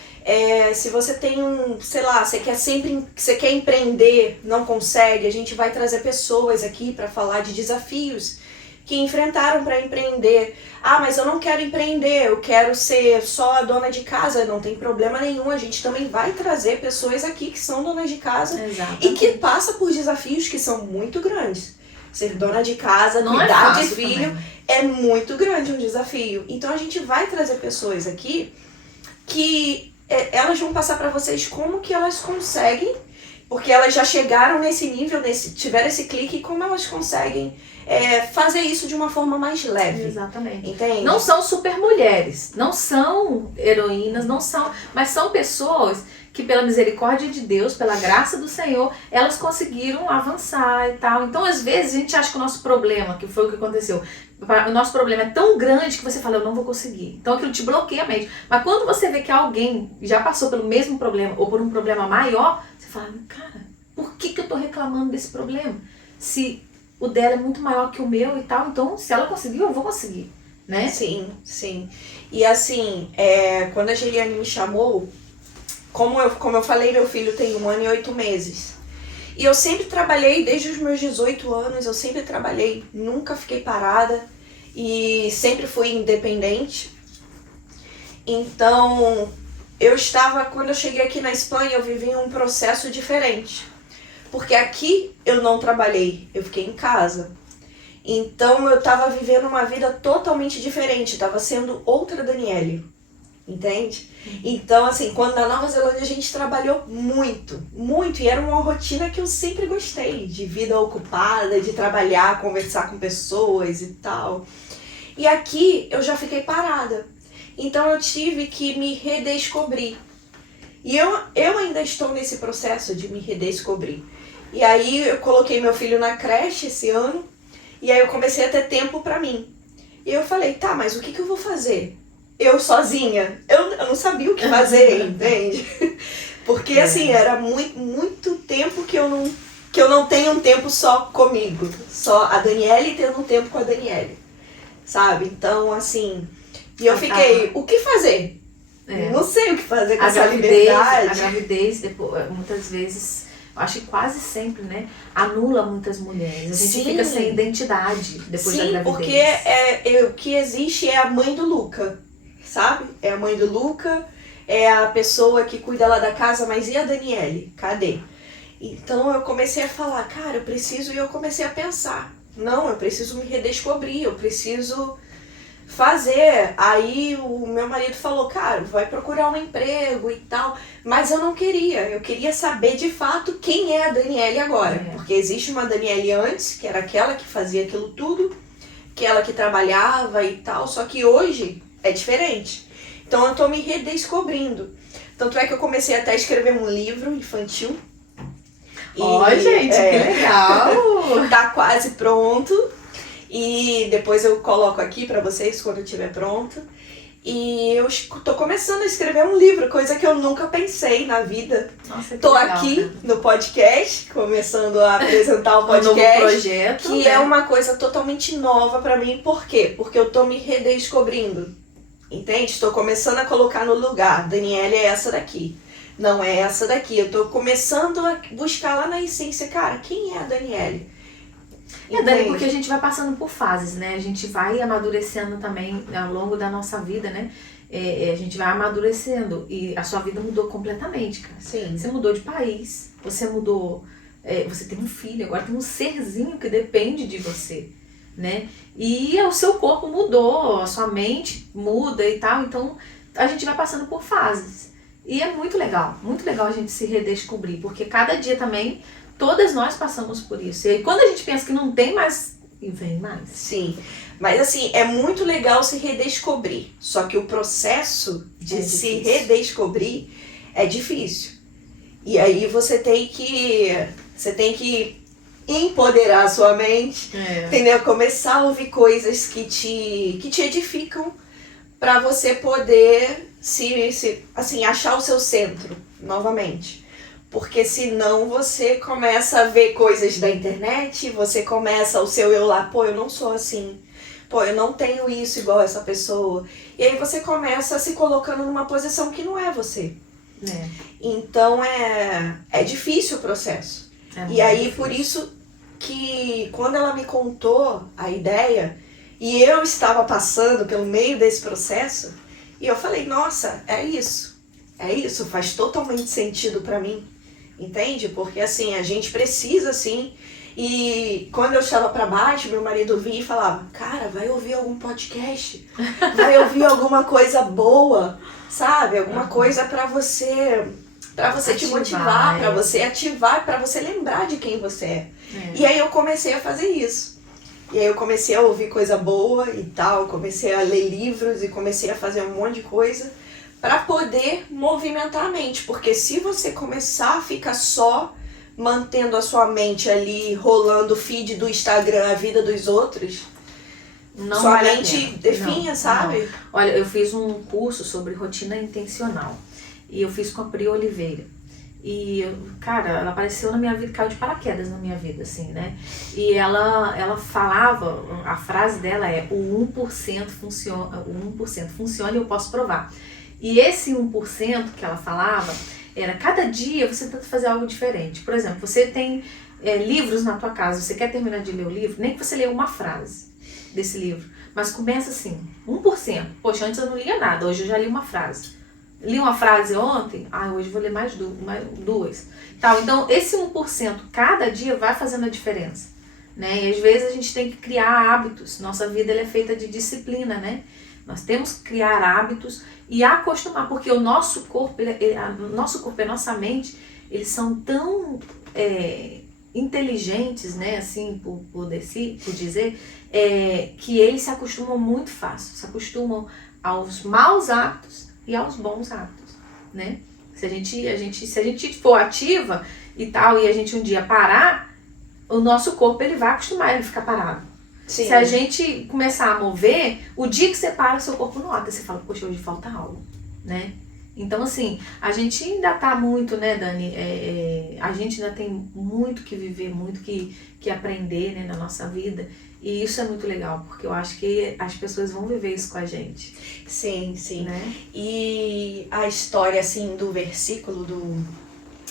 Se você tem você quer empreender, não consegue, a gente vai trazer pessoas aqui para falar de desafios que enfrentaram para empreender. Ah, mas eu não quero empreender, eu quero ser só a dona de casa. Não tem problema nenhum, a gente também vai trazer pessoas aqui que são donas de casa. Exatamente. E que passam por desafios que são muito grandes. Ser dona de casa, não cuidar de filho, também. É muito grande um desafio. Então a gente vai trazer pessoas aqui que elas vão passar para vocês como que elas conseguem, porque elas já chegaram nesse nível, tiveram esse clique, como elas conseguem fazer isso de uma forma mais leve. Exatamente. Entende? Não são super mulheres, não são heroínas, não são, mas são pessoas que pela misericórdia de Deus, pela graça do Senhor, elas conseguiram avançar e tal. Então, às vezes, a gente acha que o nosso problema, que foi o que aconteceu, o nosso problema é tão grande que você fala, eu não vou conseguir. Então, aquilo te bloqueia a mente. Mas quando você vê que alguém já passou pelo mesmo problema ou por um problema maior, você fala, cara, por que eu tô reclamando desse problema? Se o dela é muito maior que o meu e tal, então, se ela conseguiu, eu vou conseguir, né? Sim, sim. E assim, quando a Geliane me chamou, como eu falei, meu filho tem 1 ano e 8 meses. E eu sempre trabalhei, desde os meus 18 anos, eu sempre trabalhei, nunca fiquei parada. e sempre fui independente. Então, quando eu cheguei aqui na Espanha, eu vivi um processo diferente. Porque aqui eu não trabalhei, eu fiquei em casa. Então eu estava vivendo uma vida totalmente diferente, estava sendo outra Daniele, entende? Então assim, quando na Nova Zelândia a gente trabalhou muito, muito, e era uma rotina que eu sempre gostei, de vida ocupada, de trabalhar, conversar com pessoas e tal. E aqui eu já fiquei parada, então eu tive que me redescobrir. E eu ainda estou nesse processo de me redescobrir. E aí eu coloquei meu filho na creche esse ano, e aí eu comecei a ter tempo pra mim. E eu falei, tá, mas o que eu vou fazer? Eu sozinha. Eu não sabia o que fazer, entende? Porque assim, era muito tempo que eu não tenho um tempo só comigo. Só a Daniele tendo um tempo com a Daniele. Sabe? Então, assim... E eu fiquei, o que fazer? Não sei o que fazer com essa liberdade. A gravidez, depois, muitas vezes... Acho que quase sempre, né? Anula muitas mulheres. A gente fica sem identidade depois da gravidez. Porque o que existe é a mãe do Luca, sabe? É a mãe do Luca, é a pessoa que cuida lá da casa, mas e a Daniele? Cadê? Então eu comecei a falar, cara, e eu comecei a pensar. Não, eu preciso me redescobrir, eu preciso fazer. Aí o meu marido falou, cara, vai procurar um emprego e tal, mas eu não queria, eu queria saber de fato quem é a Daniele agora, porque existe uma Daniele antes, que era aquela que fazia aquilo tudo, aquela que trabalhava e tal, só que hoje é diferente. Então eu tô me redescobrindo. Tanto é que eu comecei até a escrever um livro infantil. Gente, que legal! Tá quase pronto. E depois eu coloco aqui pra vocês quando estiver pronto. E eu tô começando a escrever um livro, coisa que eu nunca pensei na vida. Nossa, que tô legal, aqui cara. No podcast, começando a apresentar o Um podcast. novo projeto, que né? é uma coisa totalmente nova pra mim. Por quê? Porque eu tô me redescobrindo. Entende? Estou começando a colocar no lugar. Daniele é essa daqui. Não é essa daqui. Eu tô começando a buscar lá na essência. Cara, quem é a Daniele? Dani, porque a gente vai passando por fases, né? A gente vai amadurecendo também ao longo da nossa vida, né? A gente vai amadurecendo e a sua vida mudou completamente, cara. Sim. Você mudou de país, você mudou... você tem um filho, agora tem um serzinho que depende de você, né? E o seu corpo mudou, a sua mente muda e tal, então a gente vai passando por fases. E é muito legal a gente se redescobrir, porque cada dia também... Todas nós passamos por isso. E aí, quando a gente pensa que não tem mais, vem mais. Sim, mas assim, é muito legal se redescobrir. Só que o processo de se redescobrir é difícil. E aí você tem que empoderar a sua mente, entendeu? Começar a ouvir coisas que te edificam para você poder assim, achar o seu centro novamente. Porque senão você começa a ver coisas da internet, você começa o seu eu lá, pô, eu não sou assim, pô, eu não tenho isso igual essa pessoa. E aí você começa se colocando numa posição que não é você. Então é difícil o processo. E aí difícil. Por isso que quando ela me contou a ideia, e eu estava passando pelo meio desse processo, e eu falei, nossa, é isso, faz totalmente sentido pra mim. Entende? Porque assim, a gente precisa assim. E quando eu estava pra baixo, meu marido vinha e falava, cara, vai ouvir algum podcast, vai ouvir alguma coisa boa, sabe? Alguma coisa pra você te motivar, pra você ativar, pra você lembrar de quem você é. E aí eu comecei a fazer isso. E aí eu comecei a ouvir coisa boa e tal, comecei a ler livros e comecei a fazer um monte de coisa para poder movimentar a mente, porque se você começar a ficar só mantendo a sua mente ali, rolando o feed do Instagram, a vida dos outros, não sua vale mente definha, sabe? Não. Olha, eu fiz um curso sobre rotina intencional e eu fiz com a Pri Oliveira. E, cara, ela apareceu na minha vida, caiu de paraquedas na minha vida, assim, né? E ela falava, a frase dela é, o 1% funciona e eu posso provar. E esse 1% que ela falava, era cada dia você tenta fazer algo diferente. Por exemplo, você tem livros na tua casa, você quer terminar de ler o livro, nem que você leia uma frase desse livro, Mas começa assim, 1%. Poxa, antes eu não lia nada, hoje eu já li uma frase. Li uma frase ontem, hoje vou ler mais duas. Tal, então, esse 1% cada dia vai fazendo a diferença. Né? E às vezes a gente tem que criar hábitos. Nossa vida ela é feita de disciplina, né? Nós temos que criar hábitos e acostumar, porque o nosso corpo, nosso corpo e a nossa mente, eles são tão inteligentes, né? Assim, por dizer, que eles se acostumam muito fácil, se acostumam aos maus hábitos e aos bons hábitos, né? Se a gente for ativa e tal, e a gente um dia parar, o nosso corpo ele vai acostumar, ele ficar parado. Sim. Se a gente começar a mover, o dia que você para, o seu corpo nota. Você fala, poxa, hoje falta algo, né? Então, assim, a gente ainda tá muito, né, Dani? A gente ainda tem muito que viver, muito que aprender, né, na nossa vida. E isso é muito legal, porque eu acho que as pessoas vão viver isso com a gente. Sim, sim. Né? E a história, assim, do versículo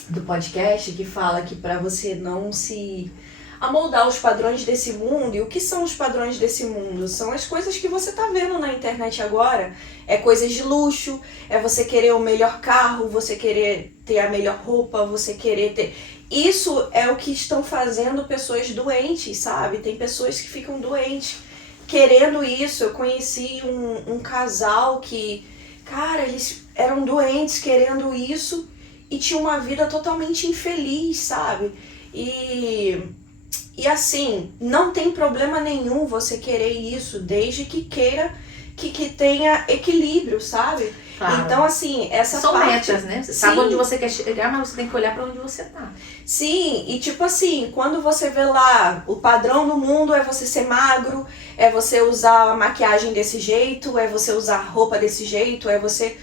do podcast que fala que para você não se amoldar os padrões desse mundo. E o que são os padrões desse mundo? São as coisas que você tá vendo na internet agora. É coisas de luxo, é você querer o melhor carro, você querer ter a melhor roupa, você querer ter... Isso é o que estão fazendo pessoas doentes, sabe? Tem pessoas que ficam doentes querendo isso. Eu conheci um casal que, cara, eles eram doentes querendo isso e tinham uma vida totalmente infeliz, sabe? E assim, não tem problema nenhum você querer isso, desde que queira que tenha equilíbrio, sabe? Claro. Então, assim, essa são parte... metas, né? Você sabe onde você quer chegar, mas você tem que olhar para onde você tá. Sim, e tipo assim, quando você vê lá, o padrão do mundo é você ser magro, é você usar a maquiagem desse jeito, é você usar roupa desse jeito, é você...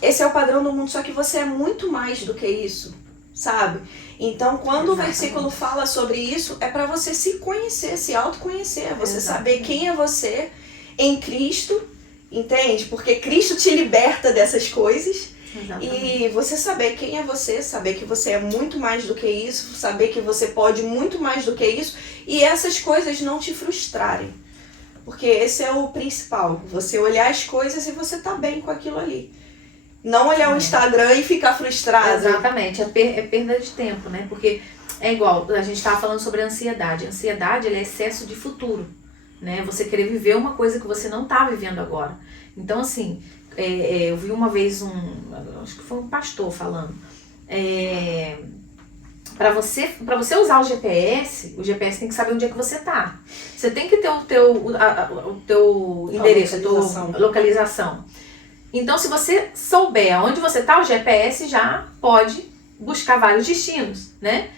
Esse é o padrão do mundo, só que você é muito mais do que isso, sabe? Então, quando Exatamente. o versículo fala sobre isso, é para você se conhecer, se autoconhecer, você Exatamente. saber quem é você em Cristo, entende? Porque Cristo te liberta dessas coisas. Exatamente. E você saber quem é você, saber que você é muito mais do que isso, saber que você pode muito mais do que isso, e essas coisas não te frustrarem. Porque esse é o principal, você olhar as coisas e você tá bem com aquilo ali. Não olhar o Instagram e ficar frustrado. Exatamente, é perda de tempo, né? Porque é igual, a gente estava falando sobre a ansiedade. A ansiedade ela é excesso de futuro, né? Você querer viver uma coisa que você não está vivendo agora. Então, assim, eu vi uma vez acho que foi um pastor falando, para você usar o GPS tem que saber onde é que você tá. Você tem que ter o teu endereço, a tua localização. Então, se você souber aonde você tá, o GPS já pode buscar vários destinos, né?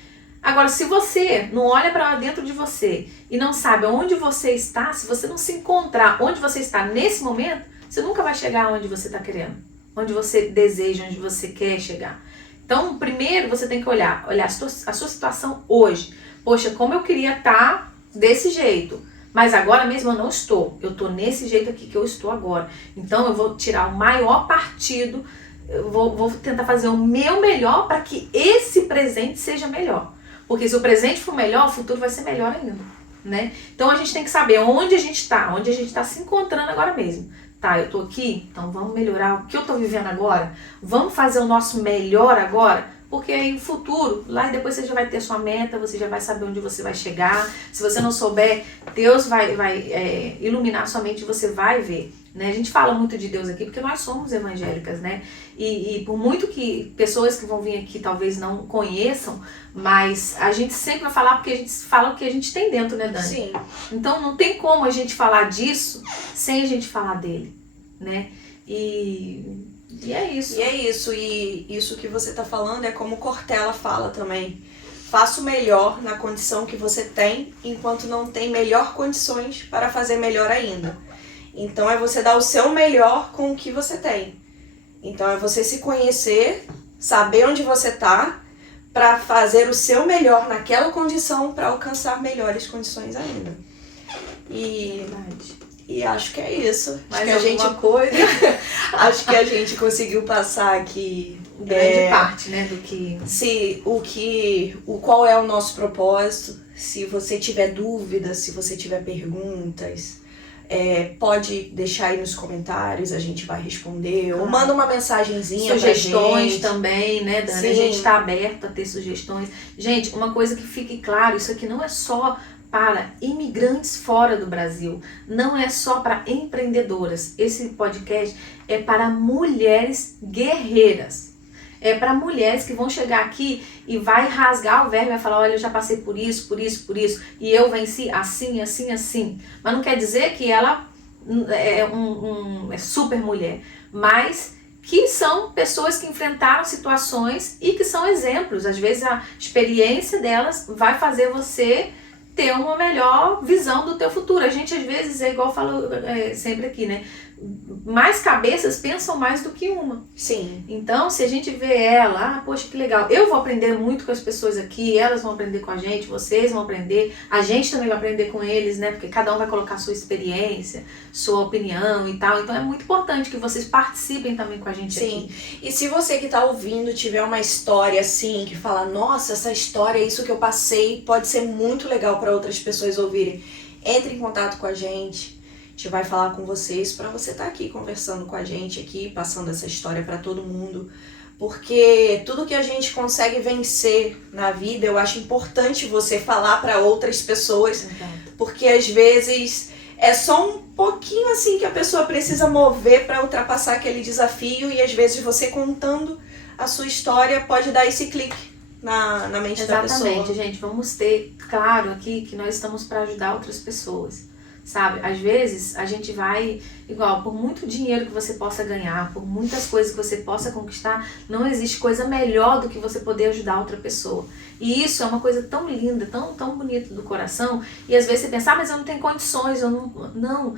Agora, se você não olha para dentro de você e não sabe onde você está, se você não se encontrar onde você está nesse momento, você nunca vai chegar onde você está querendo, onde você deseja, onde você quer chegar. Então, primeiro você tem que olhar a sua situação hoje. Poxa, como eu queria estar desse jeito, mas agora mesmo eu não estou. Eu estou nesse jeito aqui que eu estou agora. Então, eu vou tirar o maior partido, eu vou tentar fazer o meu melhor para que esse presente seja melhor. Porque se o presente for melhor, o futuro vai ser melhor ainda, né? Então, a gente tem que saber onde a gente está se encontrando agora mesmo. Tá, eu tô aqui, então vamos melhorar o que eu tô vivendo agora, vamos fazer o nosso melhor agora, porque aí no futuro, lá e depois você já vai ter sua meta, você já vai saber onde você vai chegar. Se você não souber, Deus vai iluminar sua mente e você vai ver, né? A gente fala muito de Deus aqui porque nós somos evangélicas, né? E por muito que pessoas que vão vir aqui talvez não conheçam, mas a gente sempre vai falar porque a gente fala o que a gente tem dentro, né, Dani? Sim. Então não tem como a gente falar disso sem a gente falar dele, né? E é isso. E é isso, e isso que você tá falando é como Cortella fala também. Faça o melhor na condição que você tem, enquanto não tem melhor condições para fazer melhor ainda. Então é você dar o seu melhor com o que você tem. Então é você se conhecer, saber onde você tá, para fazer o seu melhor naquela condição para alcançar melhores condições ainda. E acho que é isso. Mais acho que alguma coisa? Acho que a gente conseguiu passar aqui Grande parte, né, do que... Qual é o nosso propósito. Se você tiver dúvidas, se você tiver perguntas, pode deixar aí nos comentários, a gente vai responder. Ou manda uma mensagenzinha Sugestões pra gente. também, né, Dani? Sim. A gente tá aberto a ter sugestões. Gente, uma coisa que fique claro, isso aqui não é só para imigrantes fora do Brasil, não é só para empreendedoras. Esse podcast é para mulheres guerreiras. É para mulheres que vão chegar aqui e vai rasgar o verbo e vai falar, olha, eu já passei por isso, e eu venci assim, assim, assim. Mas não quer dizer que ela é super mulher, mas que são pessoas que enfrentaram situações e que são exemplos. Às vezes a experiência delas vai fazer você ter uma melhor visão do teu futuro. A gente às vezes, é igual eu falo sempre aqui, né? Mais cabeças pensam mais do que uma. Sim. Então, se a gente vê ela, poxa, que legal, eu vou aprender muito com as pessoas aqui, elas vão aprender com a gente, vocês vão aprender, a gente também vai aprender com eles, né? Porque cada um vai colocar sua experiência, sua opinião e tal. Então, é muito importante que vocês participem também com a gente Sim. aqui. E se você que tá ouvindo tiver uma história assim, que fala, nossa, essa história, isso que eu passei, pode ser muito legal para outras pessoas ouvirem, entre em contato com a gente. A gente vai falar com vocês para você estar aqui conversando com a gente aqui, passando essa história para todo mundo. Porque tudo que a gente consegue vencer na vida, eu acho importante você falar para outras pessoas. Exato. Porque às vezes é só um pouquinho assim que a pessoa precisa mover para ultrapassar aquele desafio. E às vezes você contando a sua história pode dar esse clique na mente da pessoa. Exatamente, gente. Vamos ter claro aqui que nós estamos para ajudar outras pessoas. Sabe, às vezes a gente vai, igual, por muito dinheiro que você possa ganhar, por muitas coisas que você possa conquistar, não existe coisa melhor do que você poder ajudar outra pessoa. E isso é uma coisa tão linda, tão bonita do coração, e às vezes você pensa, mas eu não tenho condições, eu não,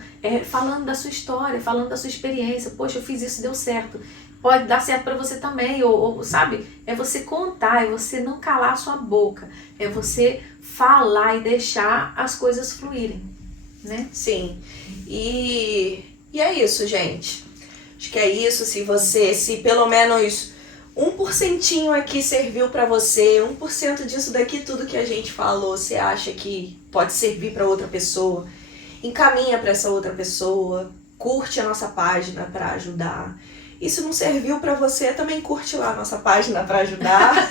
falando da sua história, falando da sua experiência, poxa, eu fiz isso, deu certo. Pode dar certo para você também, ou sabe, é você contar, é você não calar a sua boca, é você falar e deixar as coisas fluírem. Né? Sim. E é isso, gente. Acho que é isso. Se pelo menos 1% aqui serviu pra você, 1% disso daqui, tudo que a gente falou, você acha que pode servir pra outra pessoa, encaminha pra essa outra pessoa, curte a nossa página pra ajudar. E se não serviu pra você, também curte lá a nossa página pra ajudar.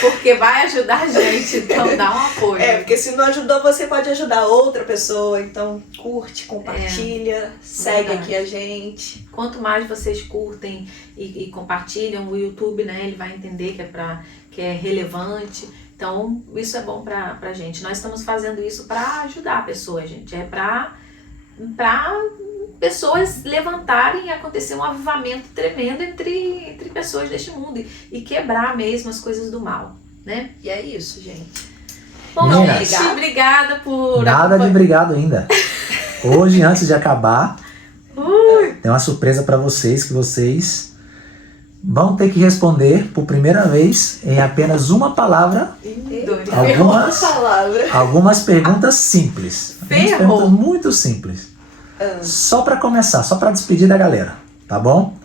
Porque vai ajudar a gente, então dá um apoio. Porque se não ajudou, você pode ajudar outra pessoa. Então curte, compartilha, segue verdade. aqui a gente. Quanto mais vocês curtem e compartilham, o YouTube, né, ele vai entender que é relevante. Então, isso é bom pra gente. Nós estamos fazendo isso pra ajudar a pessoa, gente. É pra pessoas levantarem e acontecer um avivamento tremendo entre pessoas deste mundo e quebrar mesmo as coisas do mal, né? E é isso, gente. Bom, Meninas, gente, obrigada por... Nada de obrigado ainda. Hoje, antes de acabar, tem uma surpresa para vocês que vocês vão ter que responder por primeira vez em apenas uma palavra algumas perguntas simples. Algumas perguntas muito simples. Só para começar, só para despedir da galera, tá bom?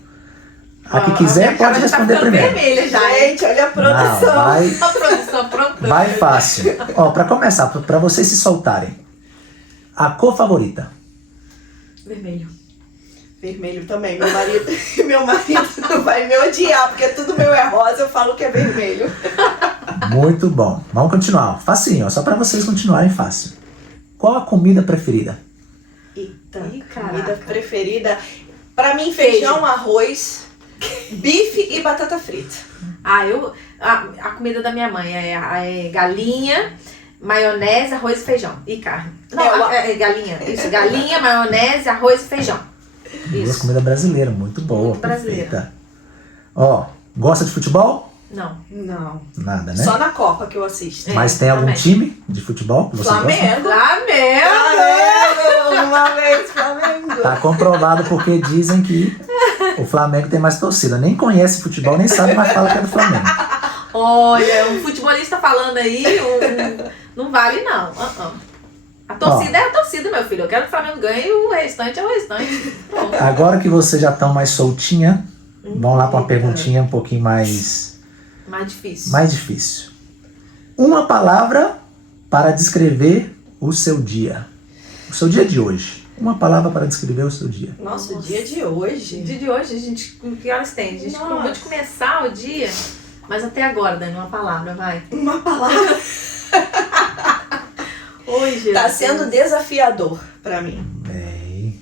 A que quiser pode responder primeiro. Vermelha já, gente, olha a produção. Não, vai, a produção pronta. vai fácil. Ó, para começar, para vocês se soltarem. A cor favorita? Vermelho. Vermelho também. Meu marido vai me odiar, porque tudo meu é rosa, eu falo que é vermelho. Muito bom. Vamos continuar. Facinho, ó, só para vocês continuarem fácil. Qual a comida preferida? Eita, Ih, comida caraca. preferida. Pra mim, feijão, arroz, bife e batata frita. A comida da minha mãe é galinha, maionese, arroz e feijão. E carne. Não, galinha. Isso, galinha, maionese, arroz e feijão. Duas Isso. comida brasileira, muito boa, Muito brasileira. perfeita. Ó, gosta de futebol? Não. Não. Nada, né? Só na Copa que eu assisto. Mas tem algum também. time de futebol que você gosta? Flamengo. Flamengo! Uma vez, Flamengo. Tá comprovado porque dizem que o Flamengo tem mais torcida. Nem conhece futebol, nem sabe, mas fala que é do Flamengo. Olha, um futebolista falando aí, não vale não. A torcida é a torcida, meu filho. Eu quero que o Flamengo ganhe e o restante é o restante. Pronto. Agora que vocês já estão mais soltinha, vamos lá para uma perguntinha um pouquinho mais Mais difícil. difícil. Uma palavra para descrever o seu dia. O seu dia de hoje. Uma palavra para descrever o seu dia. Nossa, o dia de hoje. O dia de hoje, a gente, que horas tem? A gente Nossa. acabou de começar o dia, mas até agora, Dani, uma palavra, vai. Uma palavra. Oi, Jesus. Tá sendo desafiador pra mim. Bem,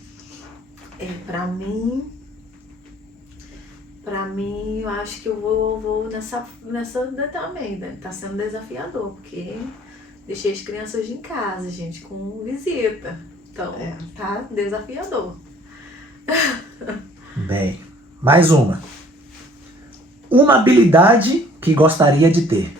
Pra mim, eu acho que eu vou nessa também, né? Tá sendo desafiador, porque deixei as crianças hoje em casa, gente, com visita. Então, tá desafiador. bem. Mais uma. Uma habilidade que gostaria de ter.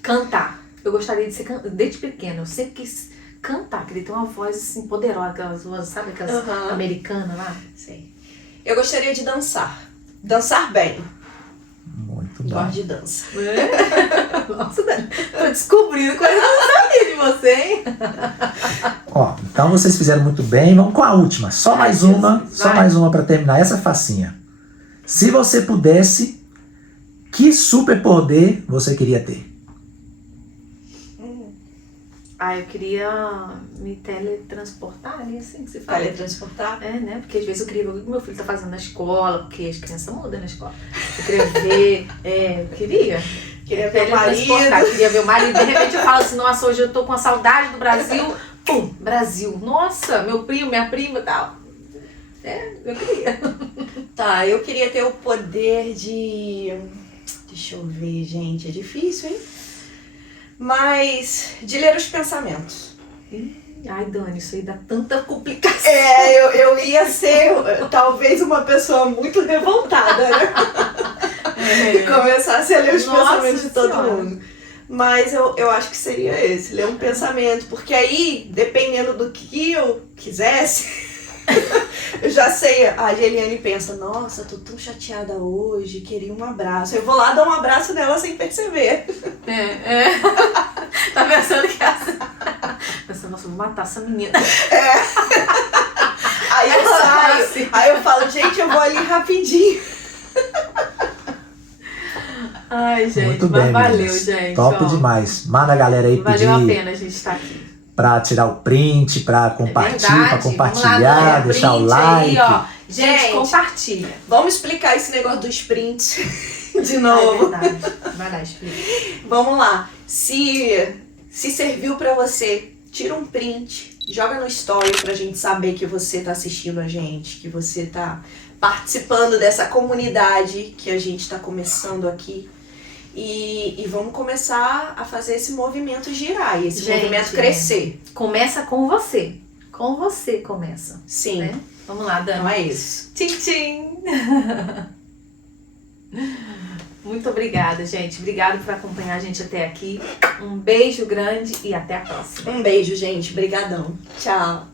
Cantar. Eu gostaria de ser desde pequena. Eu sempre quis cantar, queria ter uma voz assim poderosa, aquelas vozes, sabe, aquelas americanas lá? Sim. Eu gostaria de dançar. Dançar bem. Muito bom. Gosto de dança. Nossa, Dani, tô descobrindo coisa que eu não sabia de você, hein? Ó, então vocês fizeram muito bem. Vamos com a última. Só mais uma. Jesus, Só vai. mais uma para terminar essa facinha. Se você pudesse, que superpoder você queria ter? Eu queria me teletransportar, né? Assim que se fala. Teletransportar? Né? Porque às vezes eu queria ver o que meu filho tá fazendo na escola, porque as crianças mudam na escola. Eu queria ver, eu queria. Queria ver o teletransportar, marido. queria ver o marido. De repente eu falo assim, nossa, hoje eu tô com a saudade do Brasil. Pum, Brasil. Nossa, meu primo, minha prima e tal. Eu queria. Tá, eu queria ter o poder de... Deixa eu ver, gente. É difícil, hein? Mas de ler os pensamentos. Ai, Dani, isso aí dá tanta complicação. Eu ia ser talvez uma pessoa muito revoltada, né? E começasse a ler os Nossa pensamentos de todo Senhora. mundo. Mas eu acho que seria esse, ler um pensamento. Porque aí, dependendo do que eu quisesse, eu já sei. A Geliane pensa, nossa, tô tão chateada hoje, queria um abraço. Eu vou lá dar um abraço nela sem perceber. Tá pensando que é assim? Pensando, nossa, vou matar essa menina. Aí eu saio, aí eu falo, gente, eu vou ali rapidinho. Ai, gente, Muito mas bem, valeu, meninas. gente. Top ó. demais. Manda a galera aí Valeu a pedir pena a gente estar aqui. pra tirar o print, pra compartilhar, pra Verdade. compartilhar, Vamos lá, deixar o print like. Aí, ó. Gente, Gente. compartilha. Vamos explicar esse negócio dos prints de É novo. verdade. Vai lá, explica. Vamos lá. Se serviu pra você, tira um print, joga no story pra gente saber que você tá assistindo a gente, que você tá participando dessa comunidade que a gente tá começando aqui. E vamos começar a fazer esse movimento girar e esse Gente, movimento crescer. Começa com você. Com você começa. Sim. Né? Vamos lá, Dani. Então é isso. Tchim, tchim. Muito obrigada, gente. Obrigada por acompanhar a gente até aqui. Um beijo grande e até a próxima. Um beijo, gente. Brigadão. Tchau.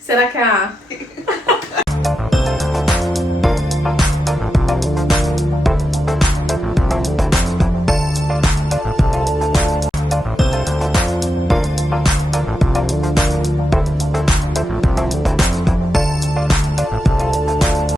Será que a